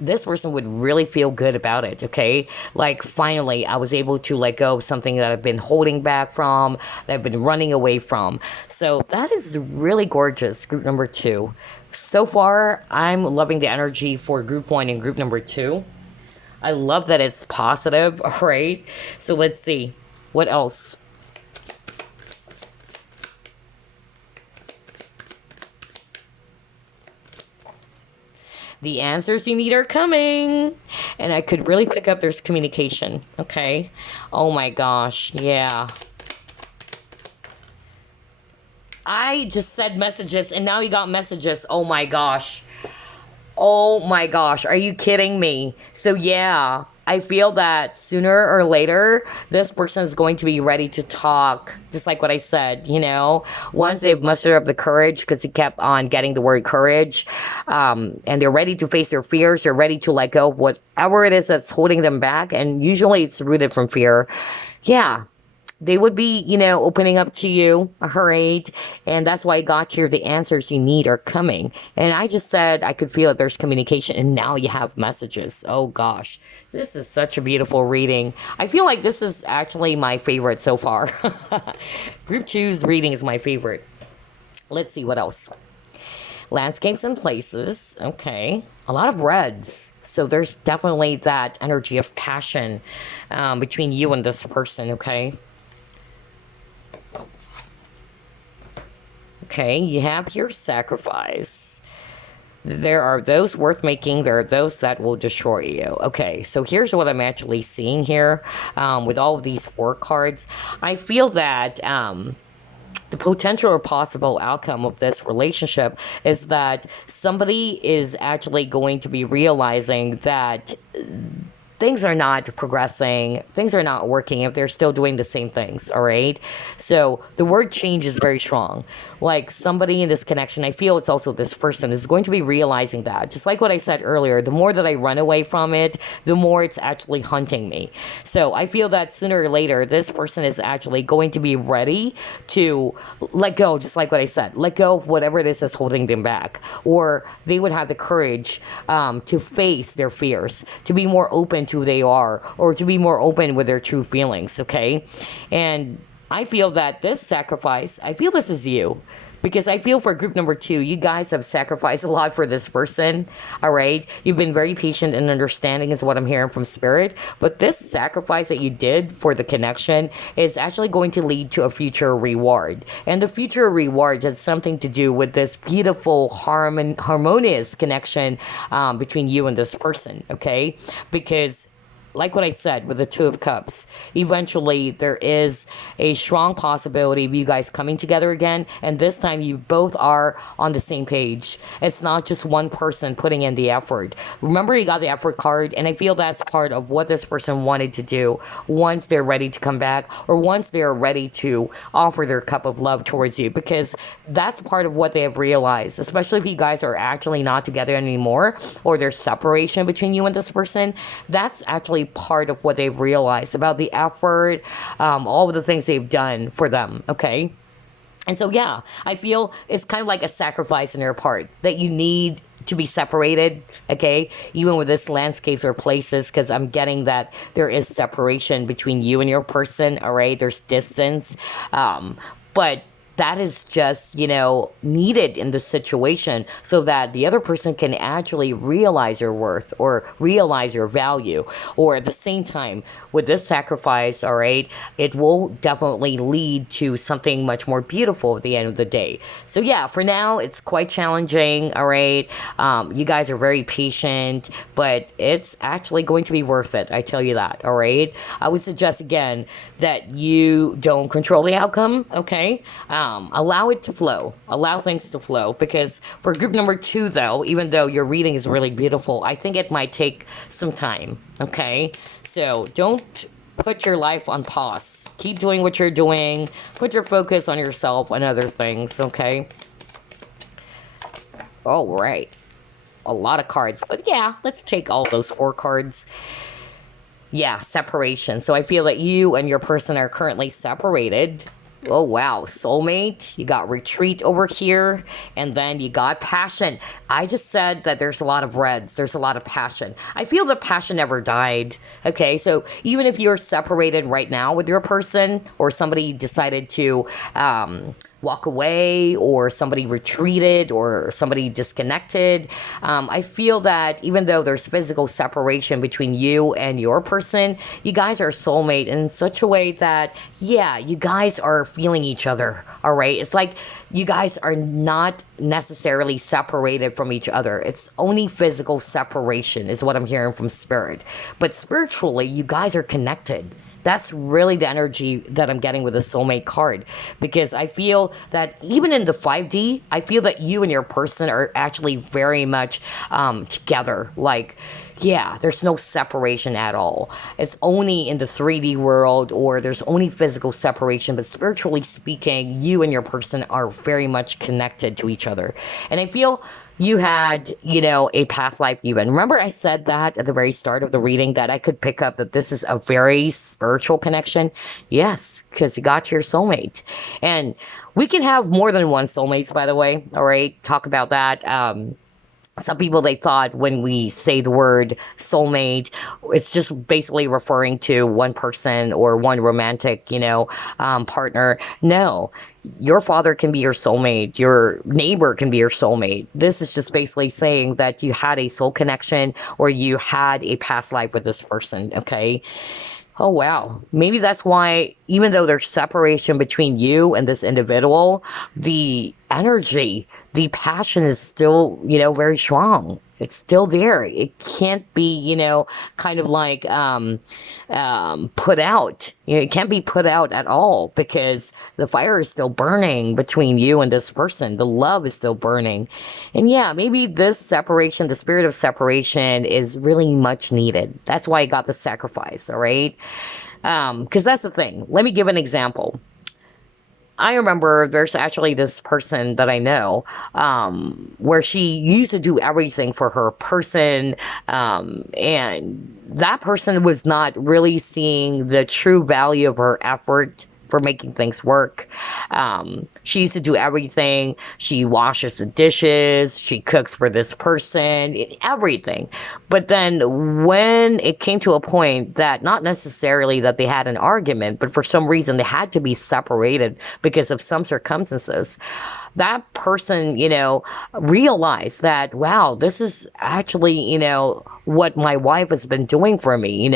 this person would really feel good about it. Okay, like finally I was able to let go of something that I've been holding back from, that I've been running away from. So that is really gorgeous, group number 2. So far I'm loving the energy for group 1 and group number 2. I love that it's positive. All right, so let's see what else. The answers you need are coming. And I could really pick up there's communication. Okay. Oh my gosh. Yeah. I just said messages and now you got messages. Oh my gosh. Oh my gosh. Are you kidding me? So yeah, I feel that sooner or later, this person is going to be ready to talk. Just like what I said, you know, once they've mustered up the courage, because he kept on getting the word courage, and they're ready to face their fears. They're ready to let go of whatever it is that's holding them back. And usually it's rooted from fear. Yeah. They would be, you know, opening up to you, all right? And that's why I got here. The answers you need are coming. And I just said I could feel that there's communication, and now you have messages. Oh, gosh. This is such a beautiful reading. I feel like this is actually my favorite so far. Group 2's reading is my favorite. Let's see what else. Landscapes and places. Okay. A lot of reds. So there's definitely that energy of passion between you and this person, okay? Okay, you have your sacrifice. There are those worth making. There are those that will destroy you. Okay, so here's what I'm actually seeing here with all of these 4 cards. I feel that the potential or possible outcome of this relationship is that somebody is actually going to be realizing that things are not progressing, things are not working if they're still doing the same things, all right? So the word change is very strong. Like somebody in this connection, I feel it's also this person is going to be realizing that. Just like what I said earlier, the more that I run away from it, the more it's actually hunting me. So I feel that sooner or later, this person is actually going to be ready to let go, just like what I said, let go of whatever it is that's holding them back. Or they would have the courage to face their fears, to be more open to who they are, or to be more open with their true feelings, okay? And I feel that this sacrifice, I feel this is you. Because I feel for group number 2, you guys have sacrificed a lot for this person, all right? You've been very patient and understanding is what I'm hearing from Spirit. But this sacrifice that you did for the connection is actually going to lead to a future reward. And the future reward has something to do with this beautiful, harmonious connection between you and this person, okay? Because like what I said with the Two of Cups, eventually there is a strong possibility of you guys coming together again, and this time you both are on the same page. It's not just one person putting in the effort. Remember, you got the effort card, and I feel that's part of what this person wanted to do once they're ready to come back, or once they're ready to offer their cup of love towards you, because that's part of what they have realized, especially if you guys are actually not together anymore, or there's separation between you and this person. That's actually part of what they've realized about the effort, all of the things they've done for them, okay? And so, yeah, I feel it's kind of like a sacrifice on your part that you need to be separated, okay? Even with this landscapes or places, because I'm getting that there is separation between you and your person, all right? There's distance, but that is just, needed in the situation so that the other person can actually realize your worth or realize your value. Or at the same time, with this sacrifice, all right, it will definitely lead to something much more beautiful at the end of the day. So yeah, for now, it's quite challenging, all right? You guys are very patient, but it's actually going to be worth it. I tell you that, all right? I would suggest, again, that you don't control the outcome, okay? Allow it to flow. Allow things to flow. Because for group number 2, though, even though your reading is really beautiful, I think it might take some time, okay? So don't put your life on pause. Keep doing what you're doing. Put your focus on yourself and other things, okay? All right. A lot of cards. But yeah, let's take all those 4 cards. Yeah, separation. So I feel that you and your person are currently separated. Oh, wow. Soulmate. You got retreat over here. And then you got passion. I just said that there's a lot of reds. There's a lot of passion. I feel the passion never died. Okay, so even if you're separated right now with your person, or somebody decided to walk away, or somebody retreated, or somebody disconnected, I feel that even though there's physical separation between you and your person, you guys are soulmate in such a way that, yeah, you guys are feeling each other, all right? It's like you guys are not necessarily separated from each other. It's only physical separation is what I'm hearing from Spirit. But spiritually, you guys are connected. That's really the energy that I'm getting with the soulmate card, because I feel that even in the 5D, I feel that you and your person are actually very much together. Like, yeah, there's no separation at all. It's only in the 3D world, or there's only physical separation, but spiritually speaking, you and your person are very much connected to each other. And I feel you had, a past life even. Remember I said that at the very start of the reading, that I could pick up that this is a very spiritual connection? Yes, because you got your soulmate. And we can have more than one soulmates, by the way, all right? Talk about that. Some people, they thought when we say the word soulmate, it's just basically referring to one person or one romantic, partner. No, your father can be your soulmate. Your neighbor can be your soulmate. This is just basically saying that you had a soul connection, or you had a past life with this person, okay? Oh, wow. Maybe that's why even though there's separation between you and this individual, the energy, the passion is still, very strong. It's still there. It can't be, kind of like put out. It can't be put out at all because the fire is still burning between you and this person. The love is still burning. And yeah, maybe this separation, the spirit of separation is really much needed. That's why I got the sacrifice, all right? Because that's the thing. Let me give an example. I remember there's actually this person that I know, where she used to do everything for her person, and that person was not really seeing the true value of her effort for making things work. She used to do everything. She washes the dishes. She cooks for this person, everything. But then when it came to a point that not necessarily that they had an argument, but for some reason they had to be separated because of some circumstances, that person, realized that, wow, this is actually, what my wife has been doing for me,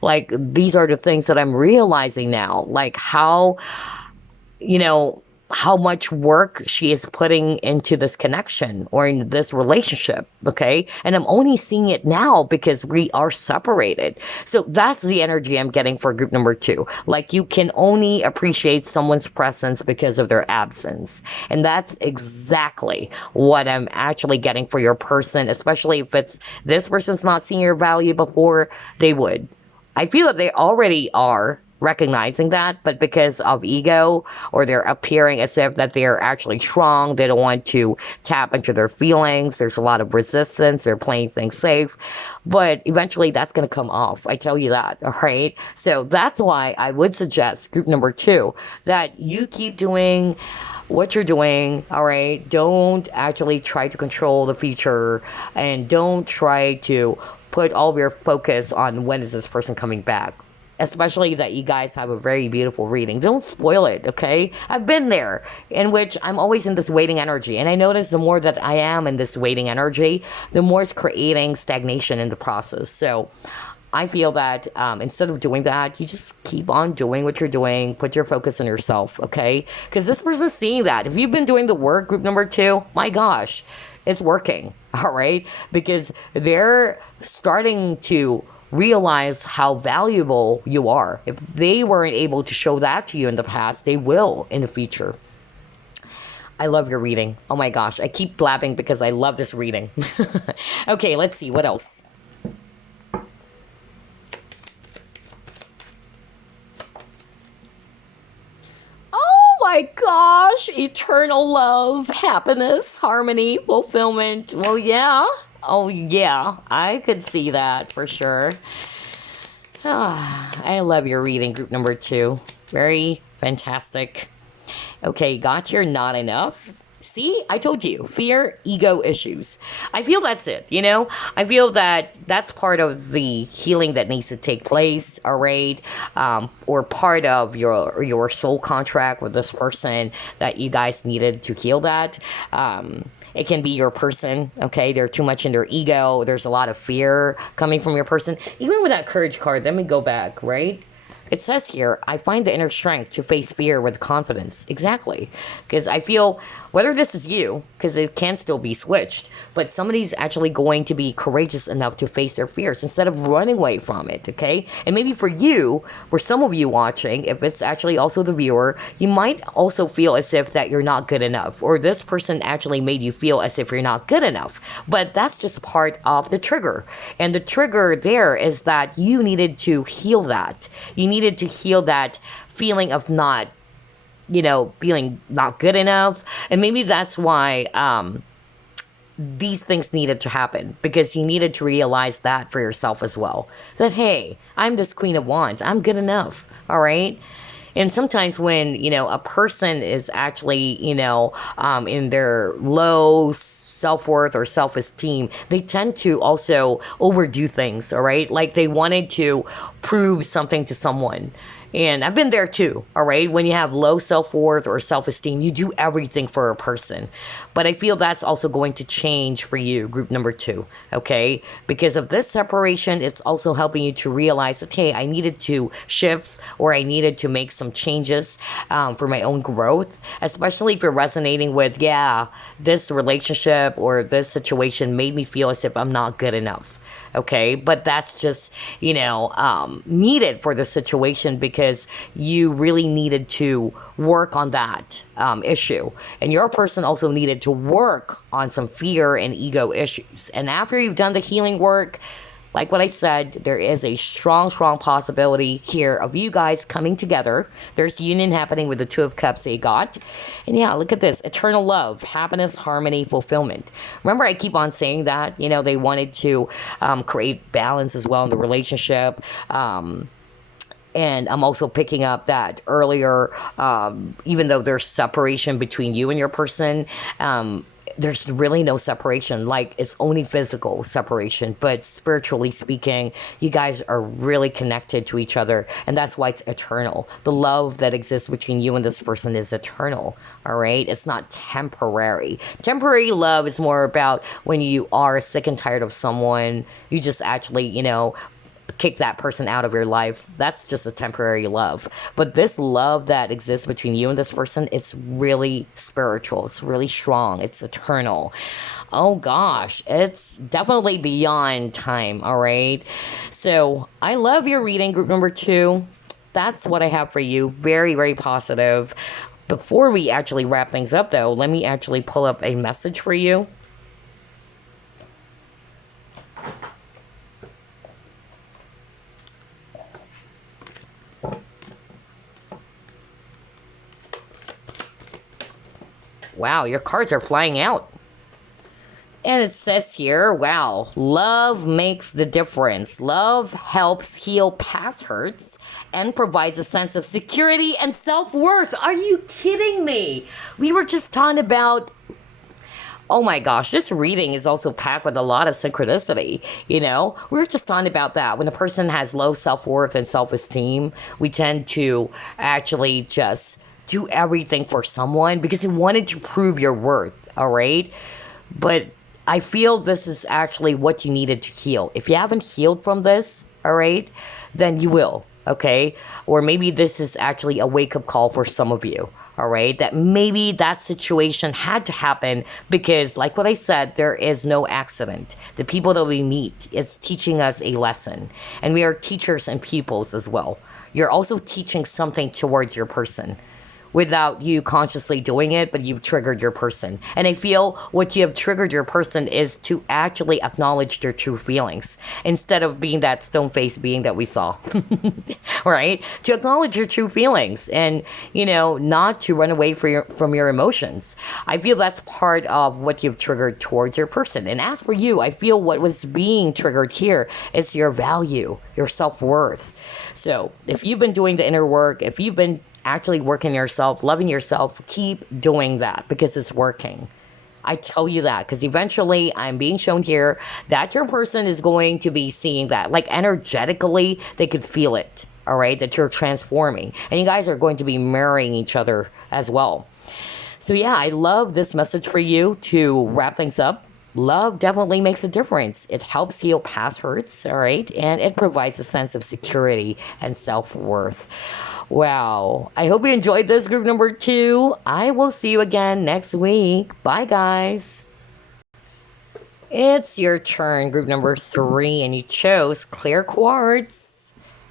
like these are the things that I'm realizing now, like how much work she is putting into this connection or in this relationship, okay? And I'm only seeing it now because we are separated. So that's the energy I'm getting for group number 2. Like, you can only appreciate someone's presence because of their absence. And that's exactly what I'm actually getting for your person, especially if it's this person's not seeing your value before they would. I feel that they already are recognizing that, but because of ego, or they're appearing as if that they're actually strong, they don't want to tap into their feelings, there's a lot of resistance, they're playing things safe, but eventually that's going to come off, I tell you that, all right? So that's why I would suggest group number 2 that you keep doing what you're doing, all right? Don't actually try to control the future, and don't try to put all of your focus on when is this person coming back. Especially that you guys have a very beautiful reading. Don't spoil it, okay? I've been there, in which I'm always in this waiting energy. And I notice the more that I am in this waiting energy, the more it's creating stagnation in the process. So I feel that instead of doing that, you just keep on doing what you're doing. Put your focus on yourself, okay? Because this person's seeing that. If you've been doing the work, group number 2, my gosh, it's working, all right? Because they're starting to realize how valuable you are. If they weren't able to show that to you in the past, they will in the future. I love your reading. Oh my gosh, I keep blabbing because I love this reading. Okay, let's see, what else? Oh my gosh, eternal love, happiness, harmony, fulfillment. Well, yeah. Oh, yeah, I could see that for sure. I love your reading, group number 2. Very fantastic. Okay, got your not enough. See, I told you, fear, ego issues. I feel that's it, I feel that that's part of the healing that needs to take place, all right? Or part of your soul contract with this person that you guys needed to heal that. It can be your person, okay? They're too much in their ego. There's a lot of fear coming from your person. Even with that courage card, let me go back, right? It says here, I find the inner strength to face fear with confidence. Exactly. Because I feel, whether this is you, because it can still be switched, but somebody's actually going to be courageous enough to face their fears instead of running away from it, okay? And maybe for you, for some of you watching, if it's actually also the viewer, you might also feel as if that you're not good enough, or this person actually made you feel as if you're not good enough. But that's just part of the trigger. And the trigger there is that you needed to heal that. You needed to heal that feeling of not, feeling not good enough. And maybe that's why these things needed to happen, because you needed to realize that for yourself as well. That, hey, I'm this Queen of Wands. I'm good enough. All right. And sometimes when, a person is actually, in their low self-worth or self-esteem, they tend to also overdo things, all right? Like they wanted to prove something to someone. And I've been there too, all right? When you have low self-worth or self-esteem, you do everything for a person. But I feel that's also going to change for you, group number 2, okay? Because of this separation, it's also helping you to realize that, hey, I needed to shift or I needed to make some changes for my own growth, especially if you're resonating with, yeah, this relationship or this situation made me feel as if I'm not good enough. Okay, but that's just, needed for the situation because you really needed to work on that issue. And your person also needed to work on some fear and ego issues. And after you've done the healing work, like what I said, there is a strong, strong possibility here of you guys coming together. There's union happening with the Two of Cups they got. And yeah, look at this. Eternal love, happiness, harmony, fulfillment. Remember, I keep on saying that, they wanted to create balance as well in the relationship. And I'm also picking up that earlier, even though there's separation between you and your person, there's really no separation. Like, it's only physical separation, but spiritually speaking, you guys are really connected to each other, and that's why it's eternal. The love that exists between you and this person is eternal, all right? It's not temporary. Temporary love is more about when you are sick and tired of someone, you just actually, kick that person out of your life. That's just a temporary love. But this love that exists between you and this person, it's really spiritual. It's really strong. It's eternal. Oh gosh, it's definitely beyond time, all right? So I love your reading, group number 2. That's what I have for you. Very, very positive. Before we actually wrap things up though, let me actually pull up a message for you. Wow, your cards are flying out. And it says here, wow, love makes the difference. Love helps heal past hurts and provides a sense of security and self-worth. Are you kidding me? We were just talking about, oh my gosh, this reading is also packed with a lot of synchronicity, We're just talking about that. When a person has low self-worth and self-esteem, we tend to actually just do everything for someone because you wanted to prove your worth, all right? But I feel this is actually what you needed to heal. If you haven't healed from this, all right, then you will, okay? Or maybe this is actually a wake-up call for some of you, all right? That maybe that situation had to happen because, like what I said, there is no accident. The people that we meet, it's teaching us a lesson. And we are teachers and pupils as well. You're also teaching something towards your person, without you consciously doing it, but you've triggered your person. And I feel what you have triggered your person is to actually acknowledge their true feelings instead of being that stone-faced being that we saw, right? To acknowledge your true feelings and, not to run away from your emotions. I feel that's part of what you've triggered towards your person. And as for you, I feel what was being triggered here is your value, your self-worth. So if you've been doing the inner work, if you've been actually working yourself, loving yourself, keep doing that because it's working. I tell you that because eventually I'm being shown here that your person is going to be seeing that. Like energetically, they could feel it, all right, that you're transforming. And you guys are going to be mirroring each other as well. So yeah, I love this message for you to wrap things up. Love definitely makes a difference. It helps heal past hurts, all right? And it provides a sense of security and self-worth. Wow. I hope you enjoyed this, group number 2. I will see you again next week. Bye, guys. It's your turn, group number 3, and you chose Clear Quartz.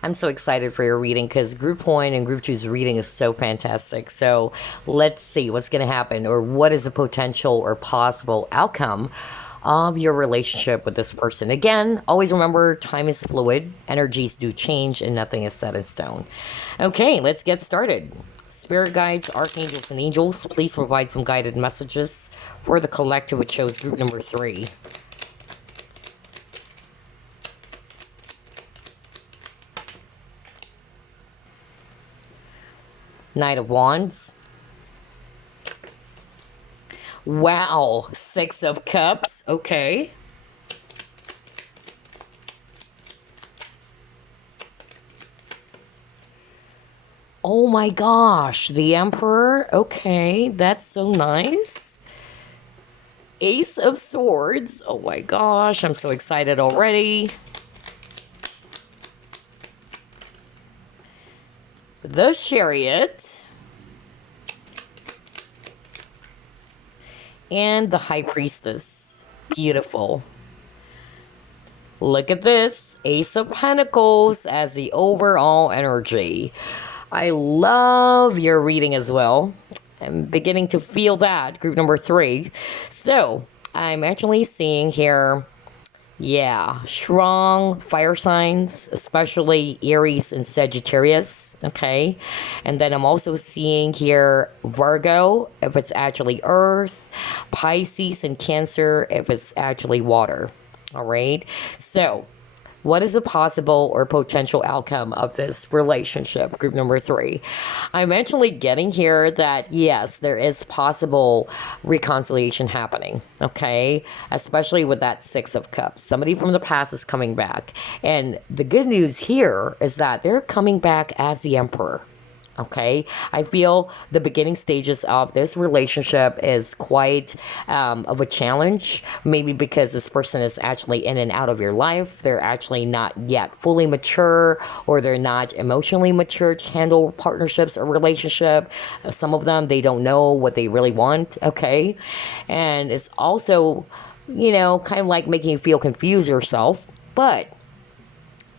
I'm so excited for your reading because group 1 and group 2's reading is so fantastic. So let's see what's going to happen or what is a potential or possible outcome of your relationship with this person. Again, always remember time is fluid, energies do change, and nothing is set in stone. Okay, let's get started. Spirit guides, archangels, and angels, please provide some guided messages for the collective which chose group number 3. Knight of Wands. Wow, 6 of Cups. Okay. Oh my gosh, the Emperor. Okay, that's so nice. Ace of Swords. Oh my gosh, I'm so excited already. The Chariot. And the High Priestess. Beautiful. Look at this. Ace of Pentacles as the overall energy. I love your reading as well. I'm beginning to feel that. Group number 3. So, I'm actually seeing here, yeah, strong fire signs, especially Aries and Sagittarius, okay? And then I'm also seeing here Virgo, if it's actually Earth, Pisces and Cancer, if it's actually water, all right? So, what is the possible or potential outcome of this relationship? Group number 3. I'm actually getting here that, yes, there is possible reconciliation happening, okay? Especially with that 6 of Cups. Somebody from the past is coming back. And the good news here is that they're coming back as the Emperor. Okay, I feel the beginning stages of this relationship is quite of a challenge, maybe because this person is actually in and out of your life. They're actually not yet fully mature, or they're not emotionally mature to handle partnerships or relationship. Some of them, they don't know what they really want, okay? And it's also, you know, kind of like making you feel confused yourself, but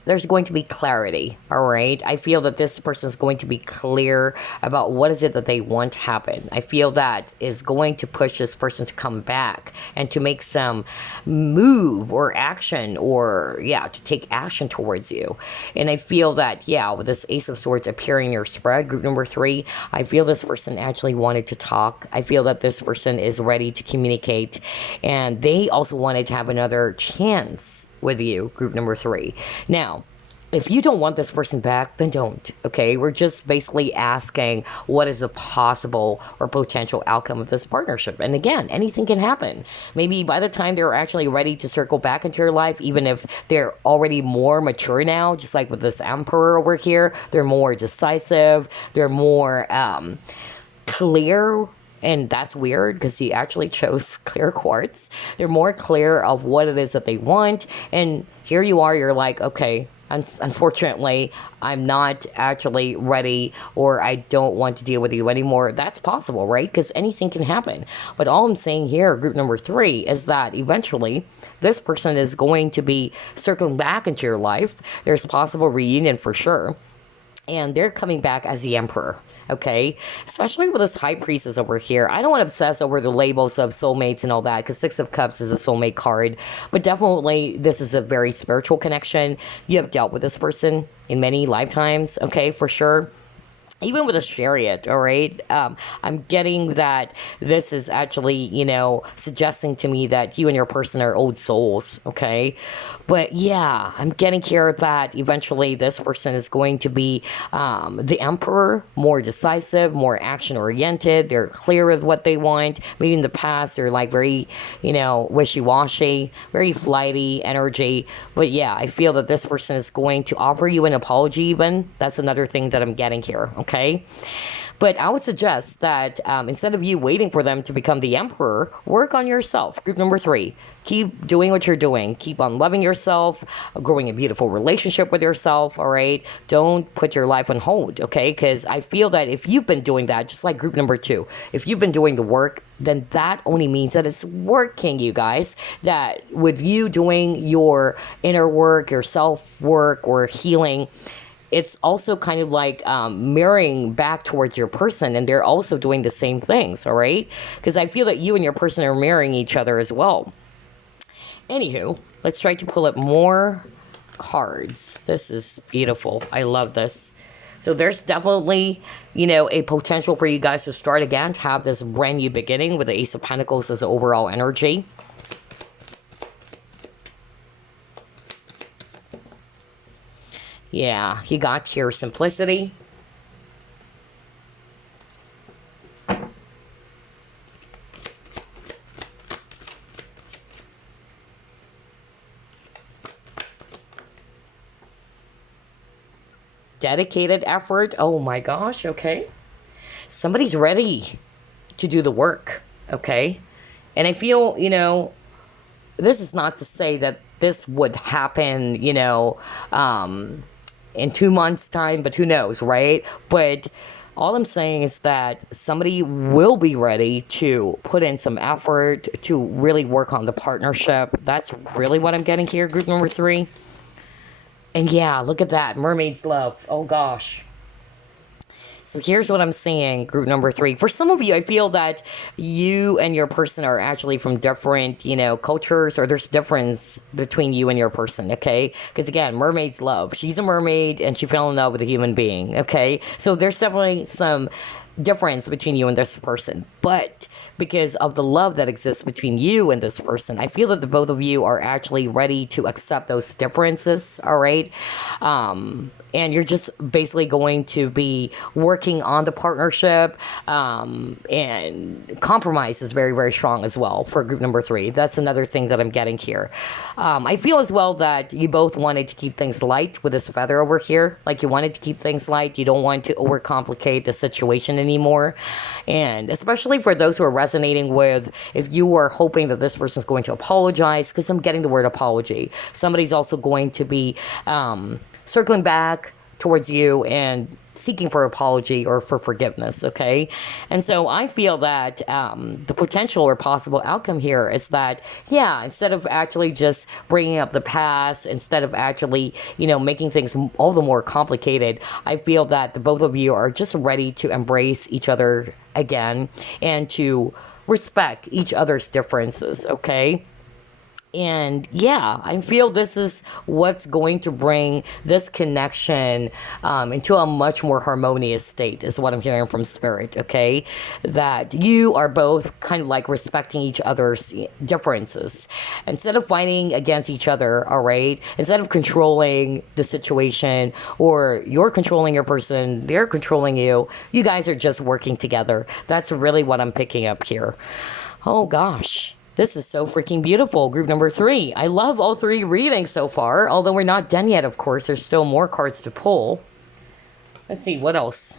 there's going to be clarity, all right? I feel that this person is going to be clear about what is it that they want to happen. I feel that is going to push this person to come back and to make some move or action, or, yeah, to take action towards you. And I feel that, yeah, with this Ace of Swords appearing in your spread, group number 3, I feel this person actually wanted to talk. I feel that this person is ready to communicate, and they also wanted to have another chance with you, group number 3. Now, if you don't want this person back, then don't, okay? We're just basically asking what is the possible or potential outcome of this partnership. And again, anything can happen. Maybe by the time they're actually ready to circle back into your life, even if they're already more mature now, just like with this Emperor over here, they're more decisive, they're more clear. And that's weird because he actually chose clear quartz. They're more clear of what it is that they want. And here you are, you're like, okay, unfortunately, I'm not actually ready, or I don't want to deal with you anymore. That's possible, right? Because anything can happen. But all I'm saying here, group number 3, is that eventually this person is going to be circling back into your life. There's possible reunion for sure. And they're coming back as the Emperor. Okay, especially with this High Priestess over here. I don't want to obsess over the labels of soulmates and all that, because 6 of Cups is a soulmate card, but definitely this is a very spiritual connection. You have dealt with this person in many lifetimes, okay, for sure. Even with a Chariot, all right, I'm getting that this is actually, you know, suggesting to me that you and your person are old souls, okay? But yeah, I'm getting here that eventually this person is going to be the Emperor, more decisive, more action-oriented. They're clear with what they want. Maybe in the past, they're like very, you know, wishy-washy, very flighty energy. But yeah, I feel that this person is going to offer you an apology even. That's another thing that I'm getting here, okay? But I would suggest that instead of you waiting for them to become the Emperor, work on yourself. Group number 3, keep doing what you're doing. Keep on loving yourself, growing a beautiful relationship with yourself, all right? Don't put your life on hold, okay? Because I feel that if you've been doing that, just like group number 2, if you've been doing the work, then that only means that it's working, you guys. That with you doing your inner work, your self-work or healing, it's also kind of like mirroring back towards your person, and they're also doing the same things, all right? Because I feel that you and your person are mirroring each other as well. Anywho, let's try to pull up more cards. This is beautiful. I love this. So there's definitely, you know, a potential for you guys to start again, to have this brand new beginning with the Ace of Pentacles as overall energy. Yeah, you got your simplicity. dedicated effort. Oh my gosh, okay. Somebody's ready to do the work, okay? And I feel, this is not to say that this would happen, in 2 months' time, but who knows, right? But all I'm saying is that somebody will be ready to put in some effort to really work on the partnership. That's really what I'm getting here, group number 3. And yeah, look at that, mermaid's love. Oh gosh. So here's what I'm saying, group number 3. For some of you, I feel that you and your person are actually from different, cultures, or there's difference between you and your person, okay? Because again, mermaid's love. She's a mermaid and she fell in love with a human being, okay? So there's definitely some difference between you and this person, but because of the love that exists between you and this person, I feel that the both of you are actually ready to accept those differences, all right? And you're just basically going to be working on the partnership, and compromise is very, very strong as well for group number 3. That's another thing that I'm getting here. I feel as well that you both wanted to keep things light with this feather over here. Like, you wanted to keep things light. You don't want to overcomplicate the situation anymore. And especially for those who are resonating with, if you were hoping that this person is going to apologize, because I'm getting the word apology. Somebody's also going to be circling back towards you and seeking for apology or for forgiveness, okay? And so I feel that the potential or possible outcome here is that, yeah, instead of actually just bringing up the past, instead of actually, making things all the more complicated, I feel that the both of you are just ready to embrace each other again and to respect each other's differences, okay? And yeah, I feel this is what's going to bring this connection into a much more harmonious state, is what I'm hearing from Spirit, okay? That you are both kind of like respecting each other's differences. Instead of fighting against each other, all right? Instead of controlling the situation, or you're controlling your person, they're controlling you, you guys are just working together. That's really what I'm picking up here. Oh gosh. This is so freaking beautiful, group number 3. I love all 3 readings so far, although we're not done yet, of course. There's still more cards to pull. Let's see, what else?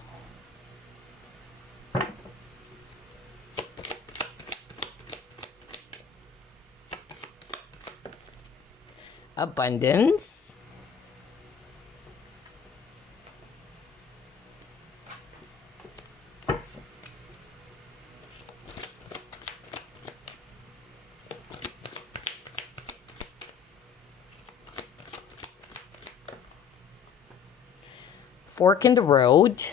Abundance. Fork in the road.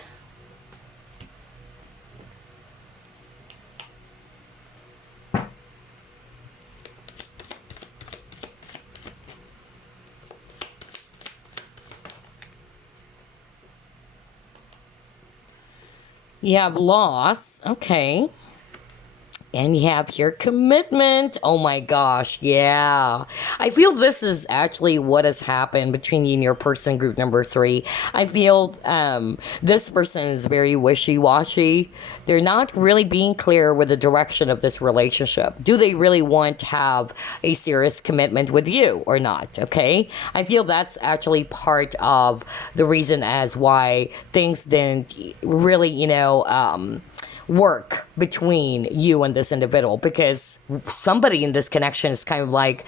You have loss. Okay. And you have your commitment. Oh my gosh, yeah. I feel this is actually what has happened between you and your person, group number 3. I feel this person is very wishy-washy. They're not really being clear with the direction of this relationship. Do they really want to have a serious commitment with you or not, okay? I feel that's actually part of the reason as why things didn't really, work between you and this individual, because somebody in this connection is kind of like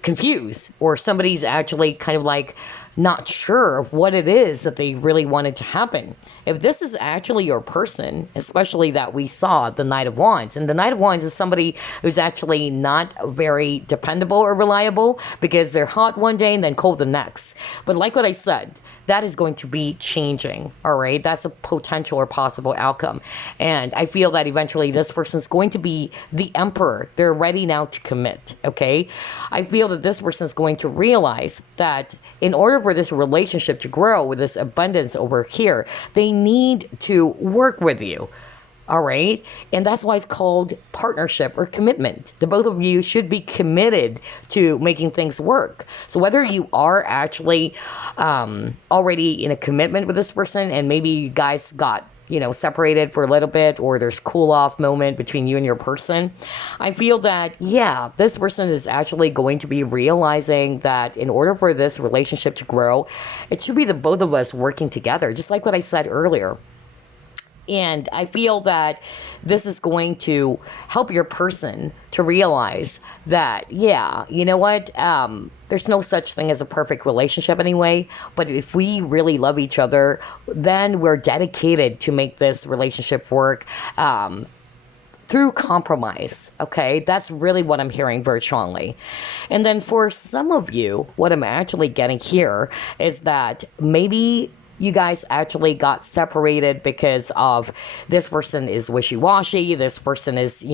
confused, or somebody's actually kind of like not sure of what it is that they really wanted to happen. If this is actually your person, especially that we saw the Knight of Wands, and the Knight of Wands is somebody who's actually not very dependable or reliable, because they're hot one day and then cold the next. But like what I said, that is going to be changing, all right? That's a potential or possible outcome. And I feel that eventually this person's going to be the emperor. They're ready now to commit, okay? I feel that this person's going to realize that in order for this relationship to grow with this abundance over here, they need to work with you. All right. And that's why it's called partnership or commitment. The both of you should be committed to making things work. So whether you are actually already in a commitment with this person, and maybe you guys got separated for a little bit, or there's cool off moment between you and your person, I feel that, yeah, this person is actually going to be realizing that in order for this relationship to grow, it should be the both of us working together, just like what I said earlier. And I feel that this is going to help your person to realize that, yeah, you know what? There's no such thing as a perfect relationship anyway. But if we really love each other, then we're dedicated to make this relationship work. Through compromise, okay? That's really what I'm hearing very strongly. And then for some of you, what I'm actually getting here is that maybe you guys actually got separated because of this person is wishy-washy, this person is,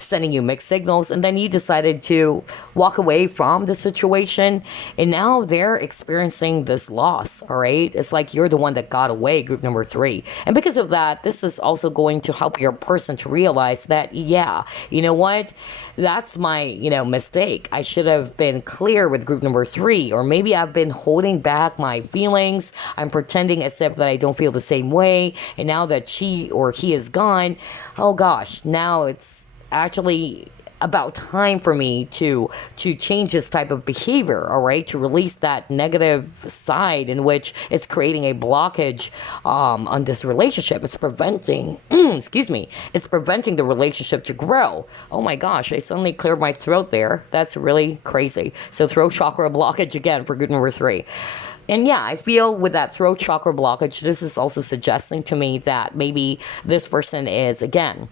sending you mixed signals, and then you decided to walk away from the situation, and now they're experiencing this loss, all right? It's like you're the one that got away, group number 3. And because of that, this is also going to help your person to realize that, yeah, you know what? That's my, mistake. I should have been clear with group number 3, or maybe I've been holding back my feelings. I'm pretending as if that I don't feel the same way, and now that she or he is gone, oh gosh, now it's actually about time for me to change this type of behavior, all right, to release that negative side in which it's creating a blockage on this relationship. It's preventing it's preventing the relationship to grow. Oh my gosh, I suddenly cleared my throat there. That's really crazy. So throat chakra blockage again for group number 3. And yeah, I feel with that throat chakra blockage, this is also suggesting to me that maybe this person is, again,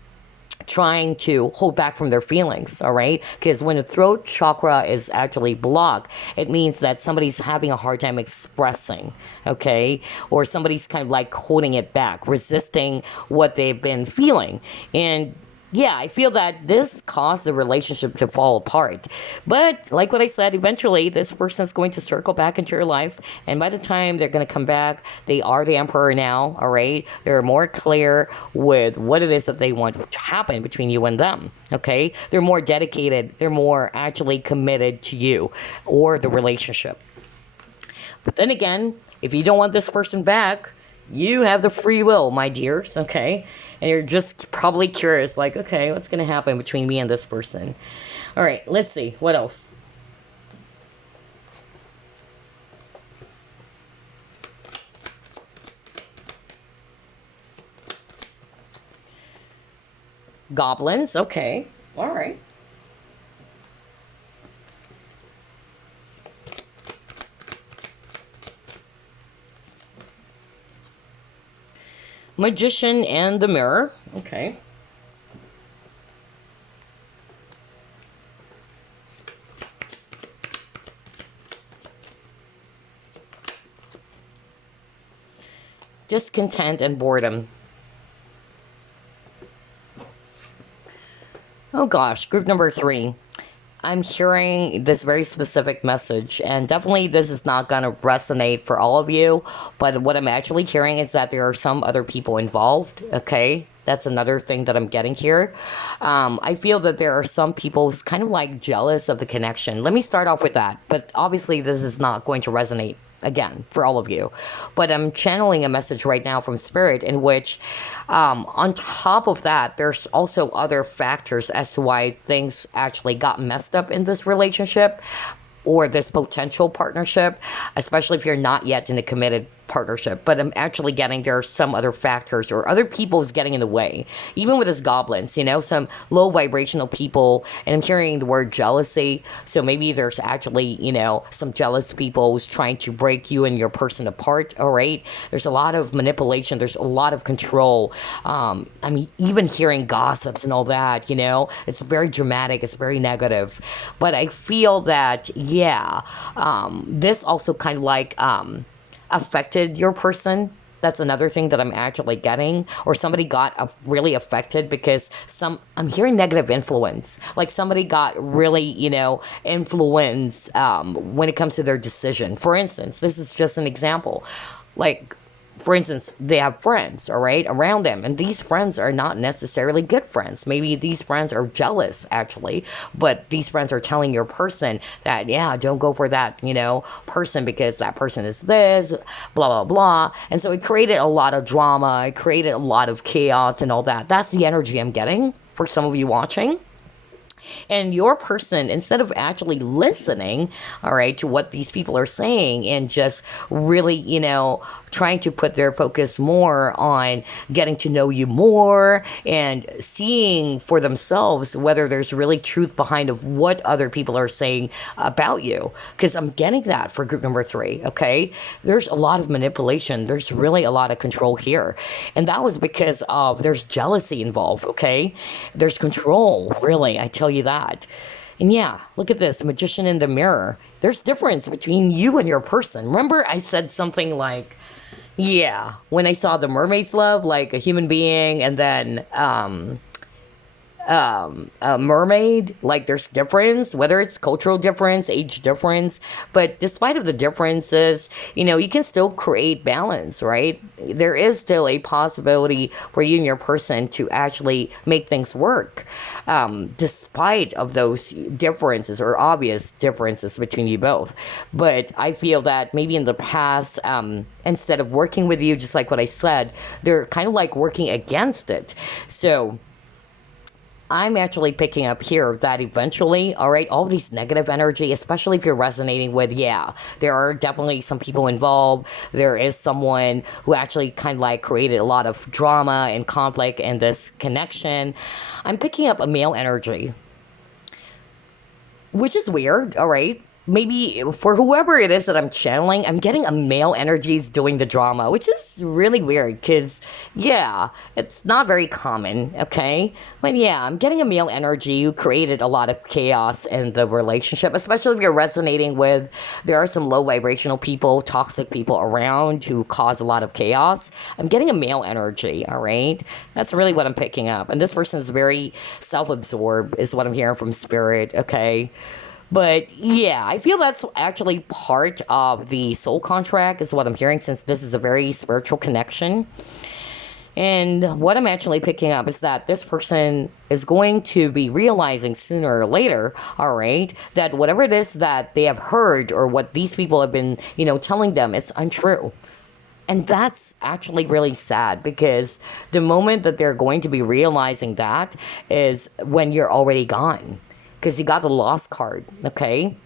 trying to hold back from their feelings, all right? Because when the throat chakra is actually blocked, it means that somebody's having a hard time expressing, okay? Or somebody's kind of like holding it back, resisting what they've been feeling. And yeah, I feel that this caused the relationship to fall apart. But like what I said, eventually this person's going to circle back into your life. And by the time they're going to come back, they are the emperor now, all right? They're more clear with what it is that they want to happen between you and them, okay? They're more dedicated. They're more actually committed to you or the relationship. But then again, if you don't want this person back, you have the free will, my dears, okay? And you're just probably curious, like, okay, what's going to happen between me and this person? All right, let's see. What else? Goblins, okay. All right. Magician and the Mirror. Okay. Discontent and boredom. Oh gosh, group number 3. I'm hearing this very specific message, and definitely this is not going to resonate for all of you, but what I'm actually hearing is that there are some other people involved, okay? That's another thing that I'm getting here. I feel that there are some people who's kind of like jealous of the connection. Let me start off with that, but obviously this is not going to resonate again for all of you, but I'm channeling a message right now from Spirit in which on top of that, there's also other factors as to why things actually got messed up in this relationship or this potential partnership, especially if you're not yet in a committed partnership. But I'm actually getting there are some other factors or other people's getting in the way. Even with this goblins, some low vibrational people, and I'm hearing the word jealousy. So maybe there's actually, some jealous people who's trying to break you and your person apart, all right? There's a lot of manipulation. There's a lot of control. Even hearing gossips and all that, it's very dramatic. It's very negative. But I feel that, this also kind of like, affected your person. That's another thing that I'm actually getting. Or somebody got really affected because I'm hearing negative influence. Like somebody got really, influenced when it comes to their decision. For instance, this is just an example. Like for instance, they have friends, all right, around them, and these friends are not necessarily good friends. Maybe these friends are jealous, actually, but these friends are telling your person that, yeah, don't go for that, person because that person is this, blah, blah, blah. And so it created a lot of drama, it created a lot of chaos and all that. That's the energy I'm getting for some of you watching. And your person, instead of actually listening, all right, to what these people are saying and just really, trying to put their focus more on getting to know you more and seeing for themselves whether there's really truth behind of what other people are saying about you. Because I'm getting that for group number 3, okay? There's a lot of manipulation. There's really a lot of control here. And that was because of there's jealousy involved, okay? There's control, really, I tell you that. And yeah, look at this, magician in the mirror. There's difference between you and your person. Remember I said something like, yeah, when I saw the mermaid's love, like a human being, and then a mermaid, like there's difference, whether it's cultural difference, age difference, but despite of the differences, you can still create balance, right? There is still a possibility for you and your person to actually make things work, despite of those differences or obvious differences between you both. But I feel that maybe in the past, instead of working with you, just like what I said, they're kind of like working against it. So I'm actually picking up here that eventually, all right, all these negative energy, especially if you're resonating with, yeah, there are definitely some people involved. There is someone who actually kind of like created a lot of drama and conflict in this connection. I'm picking up a male energy, which is weird, all right? Maybe for whoever it is that I'm channeling, I'm getting a male energies doing the drama, which is really weird because, yeah, it's not very common, okay? But yeah, I'm getting a male energy who created a lot of chaos in the relationship, especially if you're resonating with, there are some low vibrational people, toxic people around who cause a lot of chaos. I'm getting a male energy, all right? That's really what I'm picking up. And this person is very self-absorbed, is what I'm hearing from spirit, okay? But yeah, I feel that's actually part of the soul contract is what I'm hearing, since this is a very spiritual connection. And what I'm actually picking up is that this person is going to be realizing sooner or later, all right, that whatever it is that they have heard or what these people have been, telling them, it's untrue. And that's actually really sad, because the moment that they're going to be realizing that is when you're already gone. Because you got the lost card, okay?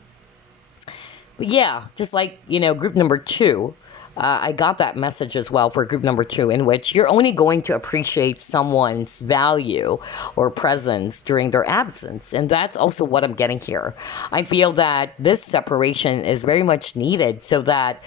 But yeah, just like, group number 2, I got that message as well for group number 2, in which you're only going to appreciate someone's value or presence during their absence. And that's also what I'm getting here. I feel that this separation is very much needed so that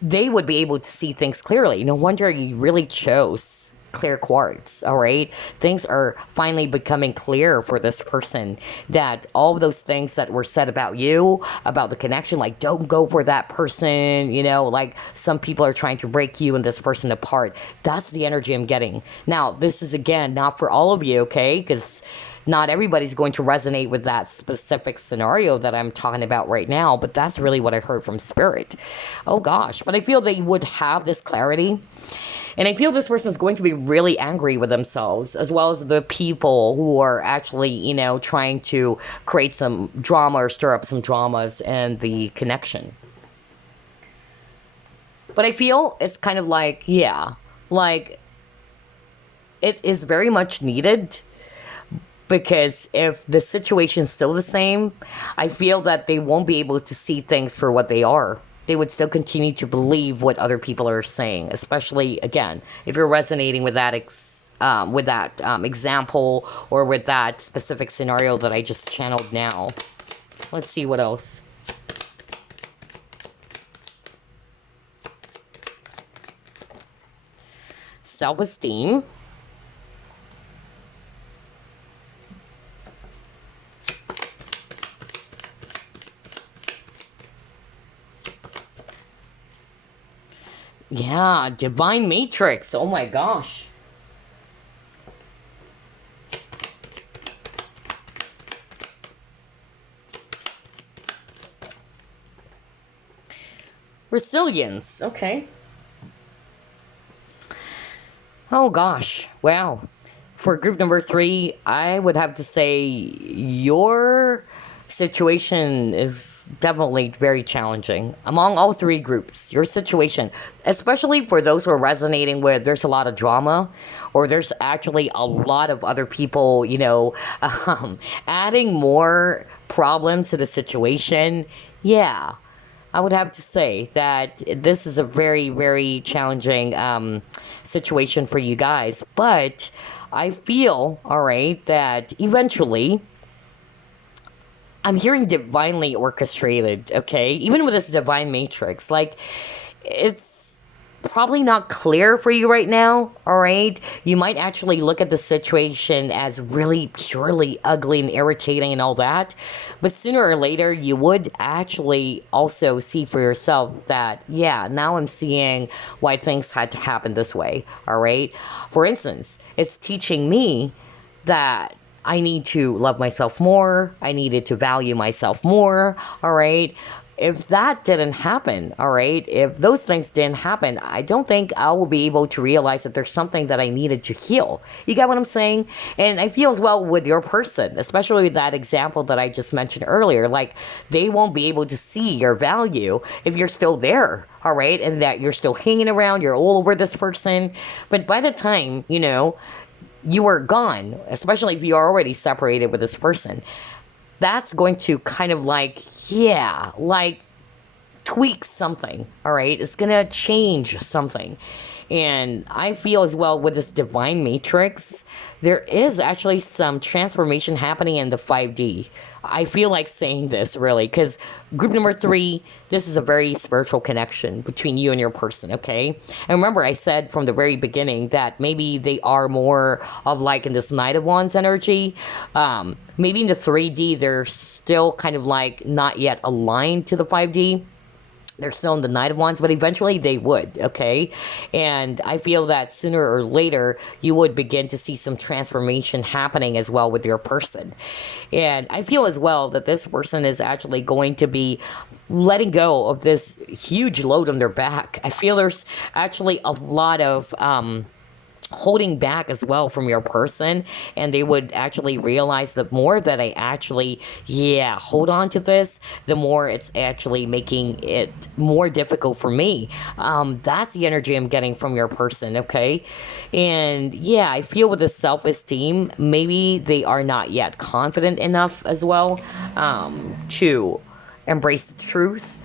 they would be able to see things clearly. No wonder you really chose clear quartz, all right? Things are finally becoming clear for this person, that all those things that were said about you, about the connection, like don't go for that person, like some people are trying to break you and this person apart. That's the energy I'm getting. Now, this is, again, not for all of you, okay? Because not everybody's going to resonate with that specific scenario that I'm talking about right now, but that's really what I heard from spirit. Oh gosh, but I feel they would have this clarity. And I feel this person is going to be really angry with themselves, as well as the people who are actually, trying to create some drama or stir up some dramas in the connection. But I feel it's kind of like, yeah, like it is very much needed, because if the situation is still the same, I feel that they won't be able to see things for what they are. They would still continue to believe what other people are saying, especially, again, if you're resonating with that example or with that specific scenario that I just channeled now. Let's see what else. Self-esteem. Yeah, Divine Matrix. Oh my gosh. Resilience. Okay. Oh gosh, wow. For group number three, I would have to say your situation is definitely very challenging. Among all three groups, your situation, especially for those who are resonating with there's a lot of drama, or there's actually a lot of other people, adding more problems to the situation. Yeah, I would have to say that this is a very, very challenging situation for you guys. But I feel, all right, that eventually I'm hearing divinely orchestrated, okay? Even with this divine matrix, like it's probably not clear for you right now, all right? You might actually look at the situation as really purely ugly and irritating and all that. But sooner or later, you would actually also see for yourself that, yeah, now I'm seeing why things had to happen this way, all right? For instance, it's teaching me that I need to love myself more. I needed to value myself more. All right. If that didn't happen, all right, if those things didn't happen, I don't think I will be able to realize that there's something that I needed to heal. You get what I'm saying? And I feel as well with your person, especially with that example that I just mentioned earlier, like they won't be able to see your value if you're still there, all right, and that you're still hanging around, you're all over this person. But by the time, you are gone, especially if you are already separated with this person, that's going to kind of like tweak something, all right? It's going to change something. And I feel as well with this divine matrix, there is actually some transformation happening in the 5D. I feel like saying this really because group number three, this is a very spiritual connection between you and your person, okay? And remember, I said from the very beginning that maybe they are more of like in this Knight of Wands energy. Maybe in the 3D, they're still kind of like not yet aligned to the 5D. They're still in the Knight of Wands, but eventually they would, okay? And I feel that sooner or later, you would begin to see some transformation happening as well with your person. And I feel as well that this person is actually going to be letting go of this huge load on their back. I feel there's actually a lot of holding back as well from your person, and they would actually realize the more that I actually hold on to this, the more it's actually making it more difficult for me. That's the energy I'm getting from your person, okay? And I feel with the self-esteem, maybe they are not yet confident enough as well to embrace the truth,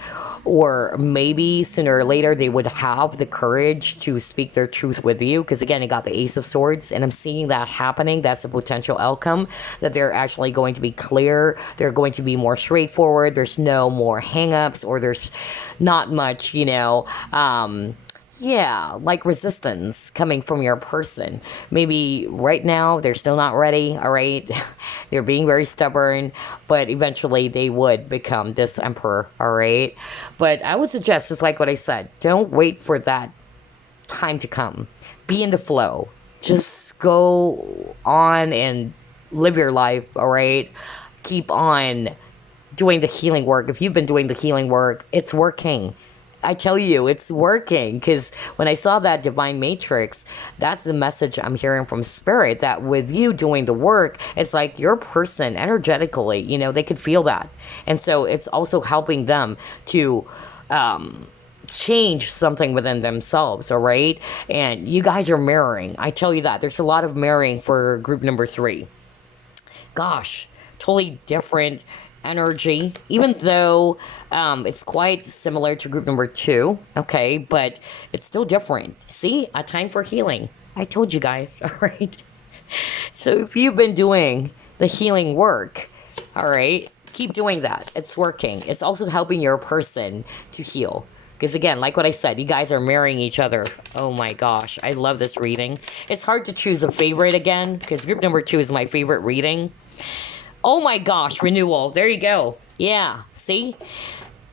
or maybe sooner or later they would have the courage to speak their truth with you, because again, it got the Ace of Swords, and I'm seeing that happening. That's the potential outcome, that they're actually going to be clear, they're going to be more straightforward, there's no more hang-ups, or there's not much like resistance coming from your person. Maybe right now they're still not ready, all right? They're being very stubborn, but eventually they would become this emperor, all right? But I would suggest, just like what I said, don't wait for that time to come. Be in the flow. Just go on and live your life, all right? Keep on doing the healing work. If you've been doing the healing work, it's working. I tell you, it's working, because when I saw that divine matrix, that's the message I'm hearing from spirit, that with you doing the work, it's like your person energetically, they could feel that. And so it's also helping them to change something within themselves, all right? And you guys are mirroring. I tell you that. There's a lot of mirroring for group number three. Gosh, totally different energy, even though it's quite similar to group number two, okay, but it's still different. See, a time for healing. I told you guys, all right? So if you've been doing the healing work, all right, keep doing that. It's working. It's also helping your person to heal. Because again, like what I said, you guys are marrying each other. Oh my gosh, I love this reading. It's hard to choose a favorite again, because group number two is my favorite reading. Oh my gosh, renewal. There you go. Yeah, see?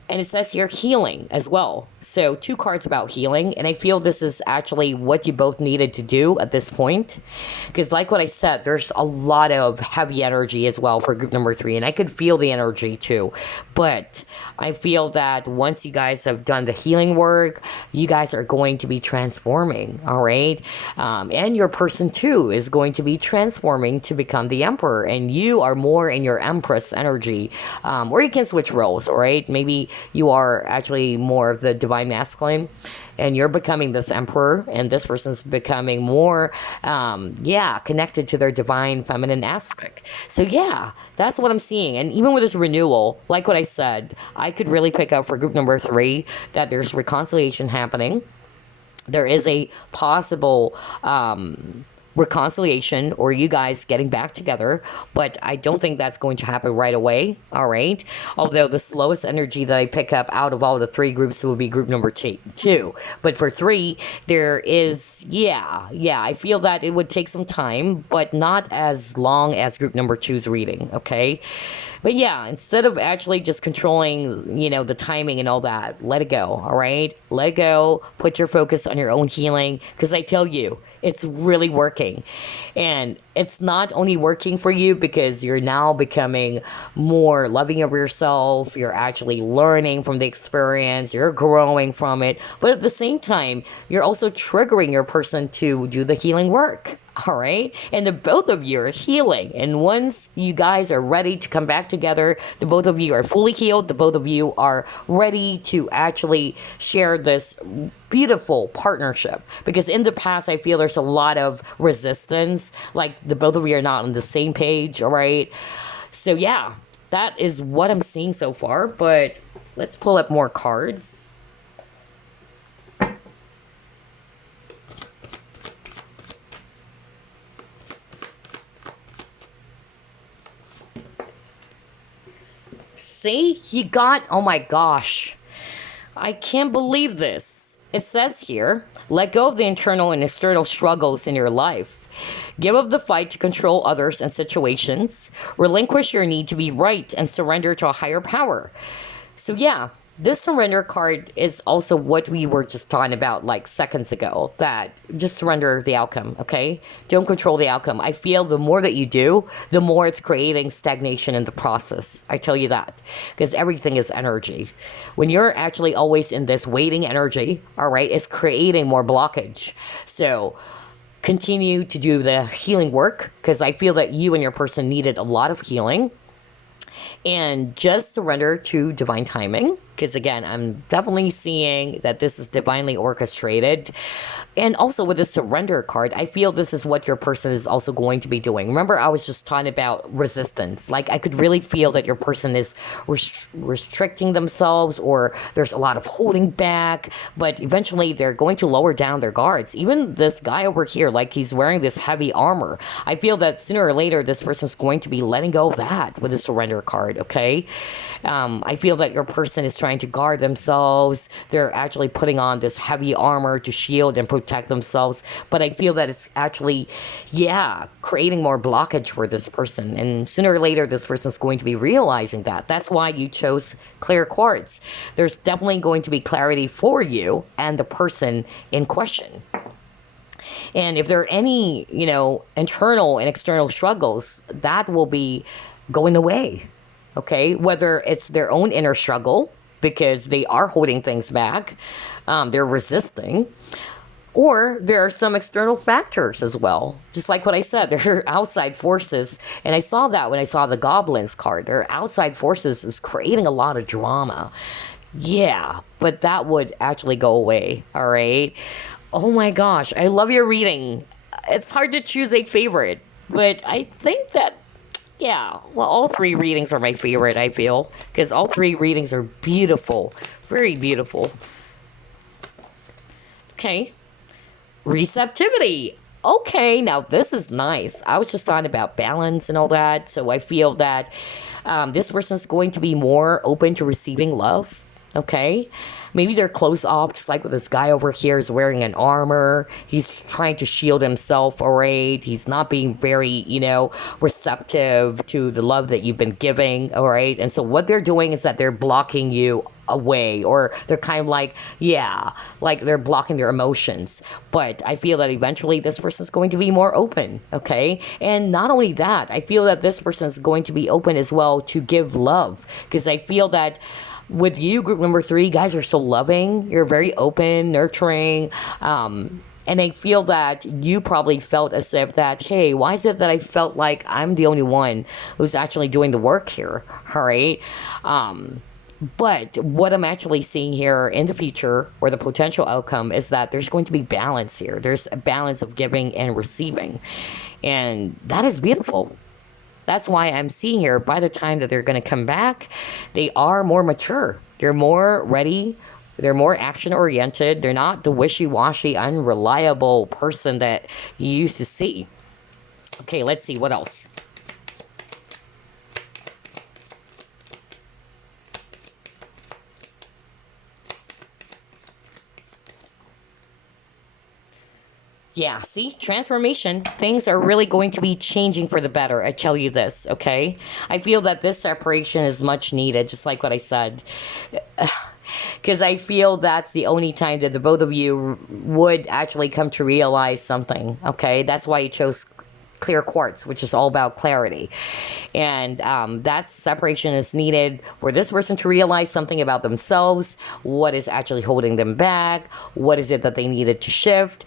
And it says here healing as well. So 2 cards about healing. And I feel this is actually what you both needed to do at this point. Because like what I said, there's a lot of heavy energy as well for group number 3. And I could feel the energy too. But I feel that once you guys have done the healing work, you guys are going to be transforming. All right. And your person too is going to be transforming to become the Emperor. And you are more in your Empress energy. Or you can switch roles. All right. Maybe you are actually more of the divine masculine and you're becoming this emperor and this person's becoming more connected to their divine feminine aspect. So yeah, that's what I'm seeing. And even with this renewal, like what I said, I could really pick up for group number 3 that there's reconciliation happening. There is a possible reconciliation or you guys getting back together, but I don't think that's going to happen right away. All right, although the slowest energy that I pick up out of all the 3 groups will be group number 2, but for 3 there is I feel that it would take some time, but not as long as group number 2's reading. Okay, but yeah, instead of actually just controlling, the timing and all that, let it go, all right? Let it go. Put your focus on your own healing, because I tell you, it's really working. And it's not only working for you because you're now becoming more loving of yourself, you're actually learning from the experience, you're growing from it, but at the same time, you're also triggering your person to do the healing work. All right. And the both of you are healing. And once you guys are ready to come back together, the both of you are fully healed. The both of you are ready to actually share this beautiful partnership. Because in the past, I feel there's a lot of resistance. Like the both of you are not on the same page. All right. So yeah, that is what I'm seeing so far. But let's pull up more cards. See, you got, oh my gosh, I can't believe this. It says here, let go of the internal and external struggles in your life. Give up the fight to control others and situations. Relinquish your need to be right and surrender to a higher power. So yeah, this surrender card is also what we were just talking about like seconds ago, that just surrender the outcome, okay? Don't control the outcome. I feel the more that you do, the more it's creating stagnation in the process. I tell you that, because everything is energy. When you're actually always in this waiting energy, all right, it's creating more blockage. So continue to do the healing work, because I feel that you and your person needed a lot of healing. And just surrender to divine timing, because again, I'm definitely seeing that this is divinely orchestrated. And also with the surrender card, I feel this is what your person is also going to be doing. Remember, I was just talking about resistance. Like I could really feel that your person is restricting themselves, or there's a lot of holding back, but eventually they're going to lower down their guards. Even this guy over here, like he's wearing this heavy armor. I feel that sooner or later, this person's going to be letting go of that with the surrender card, okay? I feel that your person is trying to guard themselves. They're actually putting on this heavy armor to shield and protect themselves. But I feel that it's actually, creating more blockage for this person. And sooner or later, this person's going to be realizing that. That's why you chose clear quartz. There's definitely going to be clarity for you and the person in question. And if there are any, internal and external struggles, that will be going away. Okay, whether it's their own inner struggle because they are holding things back, they're resisting, or there are some external factors as well. Just like what I said, there are outside forces, and I saw that when I saw the Goblins card. There are outside forces is creating a lot of drama. Yeah, but that would actually go away, all right? Oh my gosh, I love your reading. It's hard to choose a favorite, but I think that all 3 readings are my favorite, I feel, because all 3 readings are beautiful, very beautiful. Okay, receptivity. Okay, now this is nice. I was just talking about balance and all that, so I feel that this person's going to be more open to receiving love, okay? Maybe they're close off, just like with this guy over here is wearing an armor. He's trying to shield himself, all right? He's not being very, receptive to the love that you've been giving, all right? And so what they're doing is that they're blocking you away, or they're kind of like, yeah, like they're blocking their emotions. But I feel that eventually this person's going to be more open, okay? And not only that, I feel that this person is going to be open as well to give love, because I feel that with you, group number 3, you guys are so loving. You're very open, nurturing, and I feel that you probably felt as if that, hey, why is it that I felt like I'm the only one who's actually doing the work here, all right? But what I'm actually seeing here in the future, or the potential outcome, is that there's going to be balance here. There's a balance of giving and receiving, and that is beautiful. That's why I'm seeing here, by the time that they're going to come back, they are more mature. They're more ready. They're more action-oriented. They're not the wishy-washy, unreliable person that you used to see. Okay, let's see. What else? Yeah, see, transformation. Things are really going to be changing for the better. I tell you this, okay? I feel that this separation is much needed, just like what I said. Because I feel that's the only time that the both of you would actually come to realize something, okay? That's why you chose clear quartz, which is all about clarity. And that separation is needed for this person to realize something about themselves, what is actually holding them back, what is it that they needed to shift,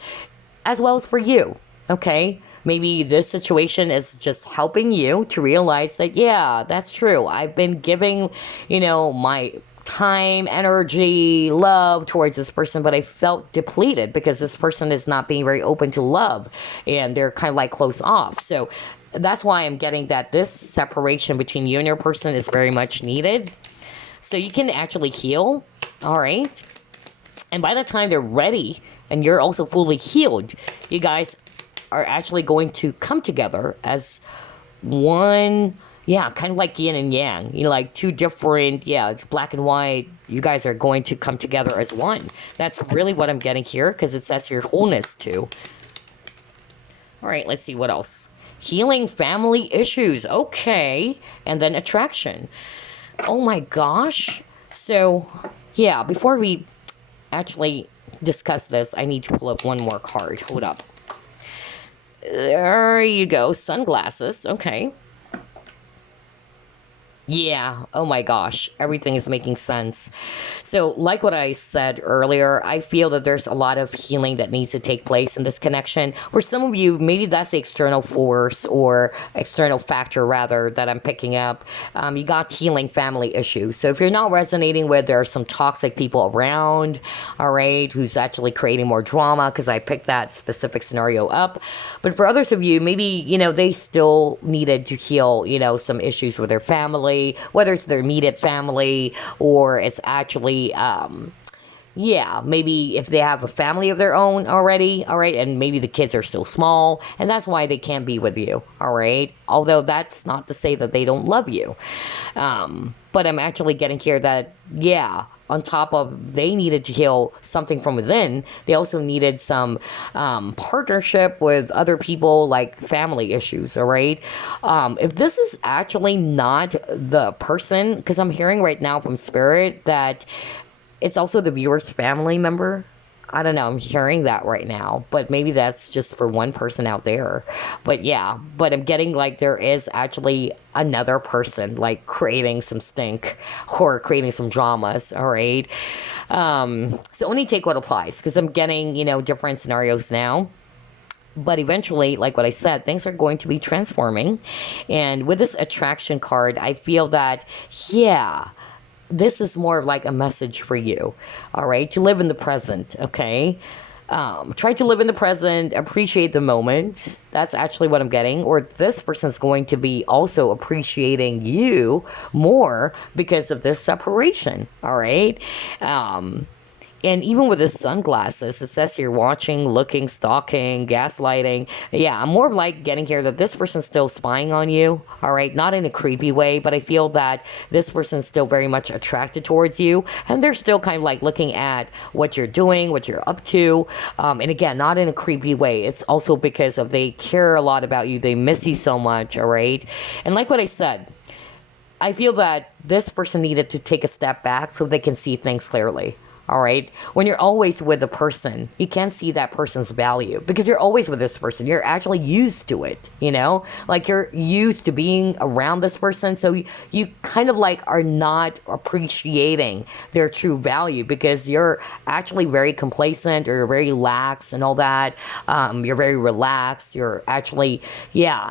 as well as for you, okay? Maybe this situation is just helping you to realize that, yeah, that's true. I've been giving, my time, energy, love towards this person, but I felt depleted because this person is not being very open to love, and they're kind of like close off. So that's why I'm getting that this separation between you and your person is very much needed. So you can actually heal, all right? And by the time they're ready and you're also fully healed, you guys are actually going to come together as one, kind of like yin and yang. Like two different, it's black and white. You guys are going to come together as one. That's really what I'm getting here, because it says your wholeness too. All right, let's see what else. Healing family issues. Okay. And then attraction. Oh my gosh. So, before we actually discuss this, I need to pull up one more card. Hold up. There you go. Sunglasses. Okay. Yeah, oh my gosh, everything is making sense. So, like what I said earlier, I feel that there's a lot of healing that needs to take place in this connection. For some of you, maybe that's the external force, or external factor rather, that I'm picking up. You got healing family issues. So if you're not resonating with, there are some toxic people around, all right, who's actually creating more drama, because I picked that specific scenario up. But for others of you, maybe, they still needed to heal, some issues with their family, whether it's their immediate family, or it's actually, maybe if they have a family of their own already, all right, and maybe the kids are still small, and that's why they can't be with you, all right? Although that's not to say that they don't love you. But I'm actually getting here that, on top of they needed to heal something from within, they also needed some partnership with other people, like family issues, all right? If this is actually not the person, because I'm hearing right now from Spirit that it's also the viewer's family member. I don't know, I'm hearing that right now, but maybe that's just for one person out there. But but I'm getting like there is actually another person like creating some stink or creating some dramas, all right? So only take what applies, because I'm getting, different scenarios now. But eventually, like what I said, things are going to be transforming. And with this attraction card, I feel that, this is more like a message for you, all right? To live in the present, okay? Try to live in the present, appreciate the moment. That's actually what I'm getting. Or this person's going to be also appreciating you more because of this separation, all right? And even with the sunglasses, it says here watching, looking, stalking, gaslighting. I'm more of like getting here that this person's still spying on you, all right? Not in a creepy way, but I feel that this person's still very much attracted towards you. And they're still kind of like looking at what you're doing, what you're up to. And again, not in a creepy way. It's also because of they care a lot about you. They miss you so much, all right? And like what I said, I feel that this person needed to take a step back so they can see things clearly. All right. When you're always with a person, you can't see that person's value because you're always with this person. You're actually used to it, like you're used to being around this person. So you kind of like are not appreciating their true value because you're actually very complacent or you're very lax and all that. You're very relaxed. You're actually,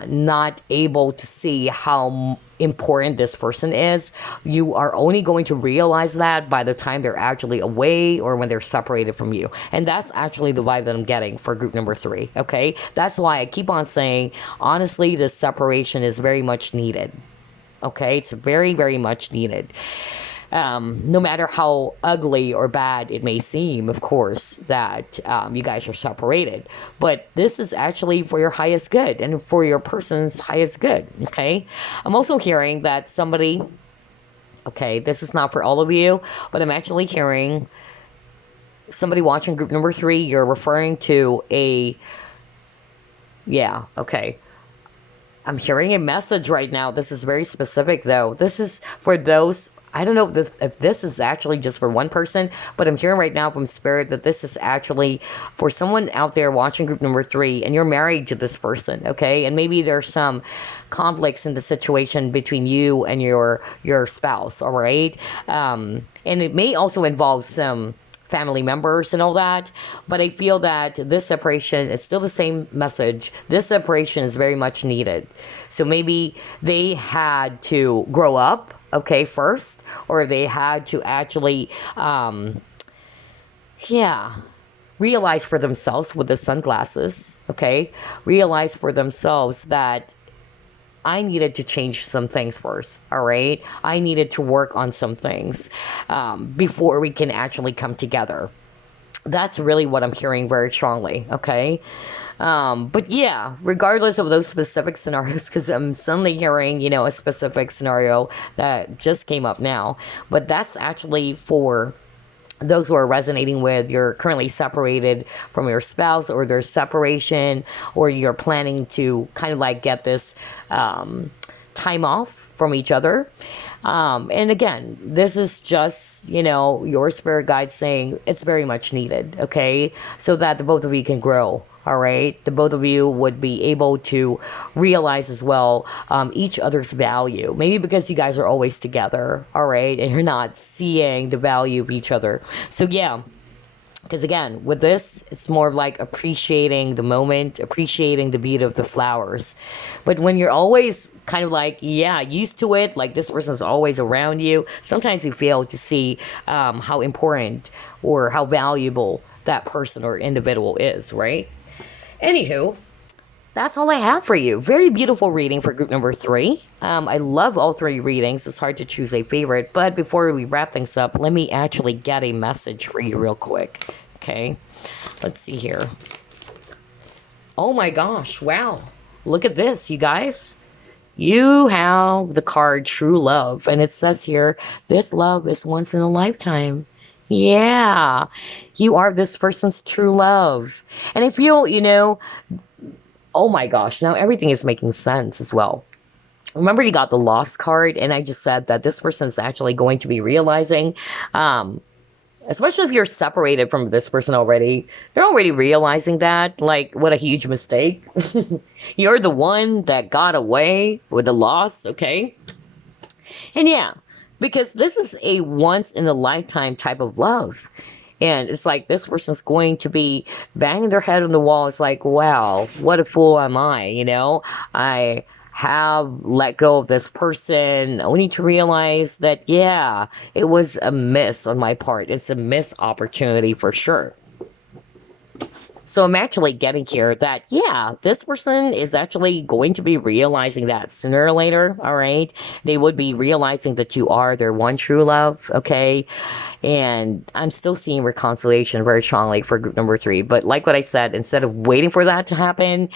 not able to see how important this person is. You are only going to realize that by the time they're actually away or when they're separated from you. And that's actually the vibe that I'm getting for group number 3. Okay, that's why I keep on saying, honestly, this separation is very much needed. Okay, it's very, very much needed. No matter how ugly or bad it may seem, of course, that you guys are separated. But this is actually for your highest good and for your person's highest good, okay? I'm also hearing that somebody, okay, this is not for all of you, but I'm actually hearing somebody watching group number 3, you're referring to okay. I'm hearing a message right now. This is very specific, though. This is for those... I don't know if this is actually just for one person, but I'm hearing right now from Spirit that this is actually for someone out there watching group number 3, and you're married to this person, okay? And maybe there's some conflicts in the situation between you and your spouse, all right? And it may also involve some family members and all that, but I feel that this separation, it's still the same message. This separation is very much needed. So maybe they had to grow up, okay, first, or they had to actually, realize for themselves with the sunglasses, okay, realize for themselves that I needed to change some things first, all right? I needed to work on some things before we can actually come together. That's really what I'm hearing very strongly, okay? But yeah, regardless of those specific scenarios, because I'm suddenly hearing, a specific scenario that just came up now, but that's actually for those who are resonating with you're currently separated from your spouse, or there's separation, or you're planning to kind of like get this time off from each other. And again, this is just, your spirit guide saying it's very much needed, okay? So that the both of you can grow. All right, the both of you would be able to realize as well each other's value. Maybe because you guys are always together, all right, and you're not seeing the value of each other. So yeah, because again, with this, it's more of like appreciating the moment, appreciating the beauty of the flowers. But when you're always kind of like, used to it, like this person's always around you, sometimes you fail to see how important or how valuable that person or individual is, right? Anywho, that's all I have for you. Very beautiful reading for group number 3. I love all 3 readings. It's hard to choose a favorite. But before we wrap things up, let me actually get a message for you real quick. Okay, let's see here. Oh my gosh, wow. Look at this, you guys. You have the card True Love. And it says here, this love is once in a lifetime. Yeah, you are this person's true love. And if you, oh my gosh, now everything is making sense as well. Remember you got the Lost card, and I just said that this person is actually going to be realizing, especially if you're separated from this person already, they're already realizing that, like, what a huge mistake. You're the one that got away with the loss, okay? And yeah. Because this is a once-in-a-lifetime type of love. And it's like this person's going to be banging their head on the wall. It's like, wow, what a fool am I, I have let go of this person only to realize that, it was a miss on my part. It's a missed opportunity for sure. So I'm actually getting here that, this person is actually going to be realizing that sooner or later, all right? They would be realizing that you are their one true love, okay? And I'm still seeing reconciliation very strongly for group number 3. But like what I said, instead of waiting for that to happen,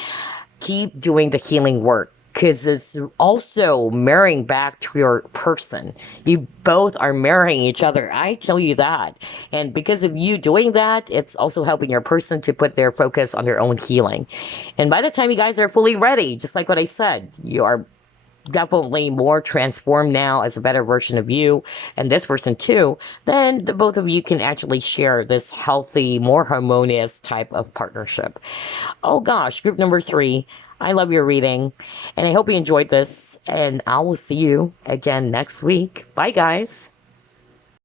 keep doing the healing work. Because it's also marrying back to your person. You both are marrying each other. I tell you that. And because of you doing that, it's also helping your person to put their focus on their own healing. And by the time you guys are fully ready, just like what I said, you are definitely more transformed now as a better version of you and this person too, then the both of you can actually share this healthy, more harmonious type of partnership. Oh gosh, group number 3. I love your reading, and I hope you enjoyed this, and I will see you again next week. Bye, guys.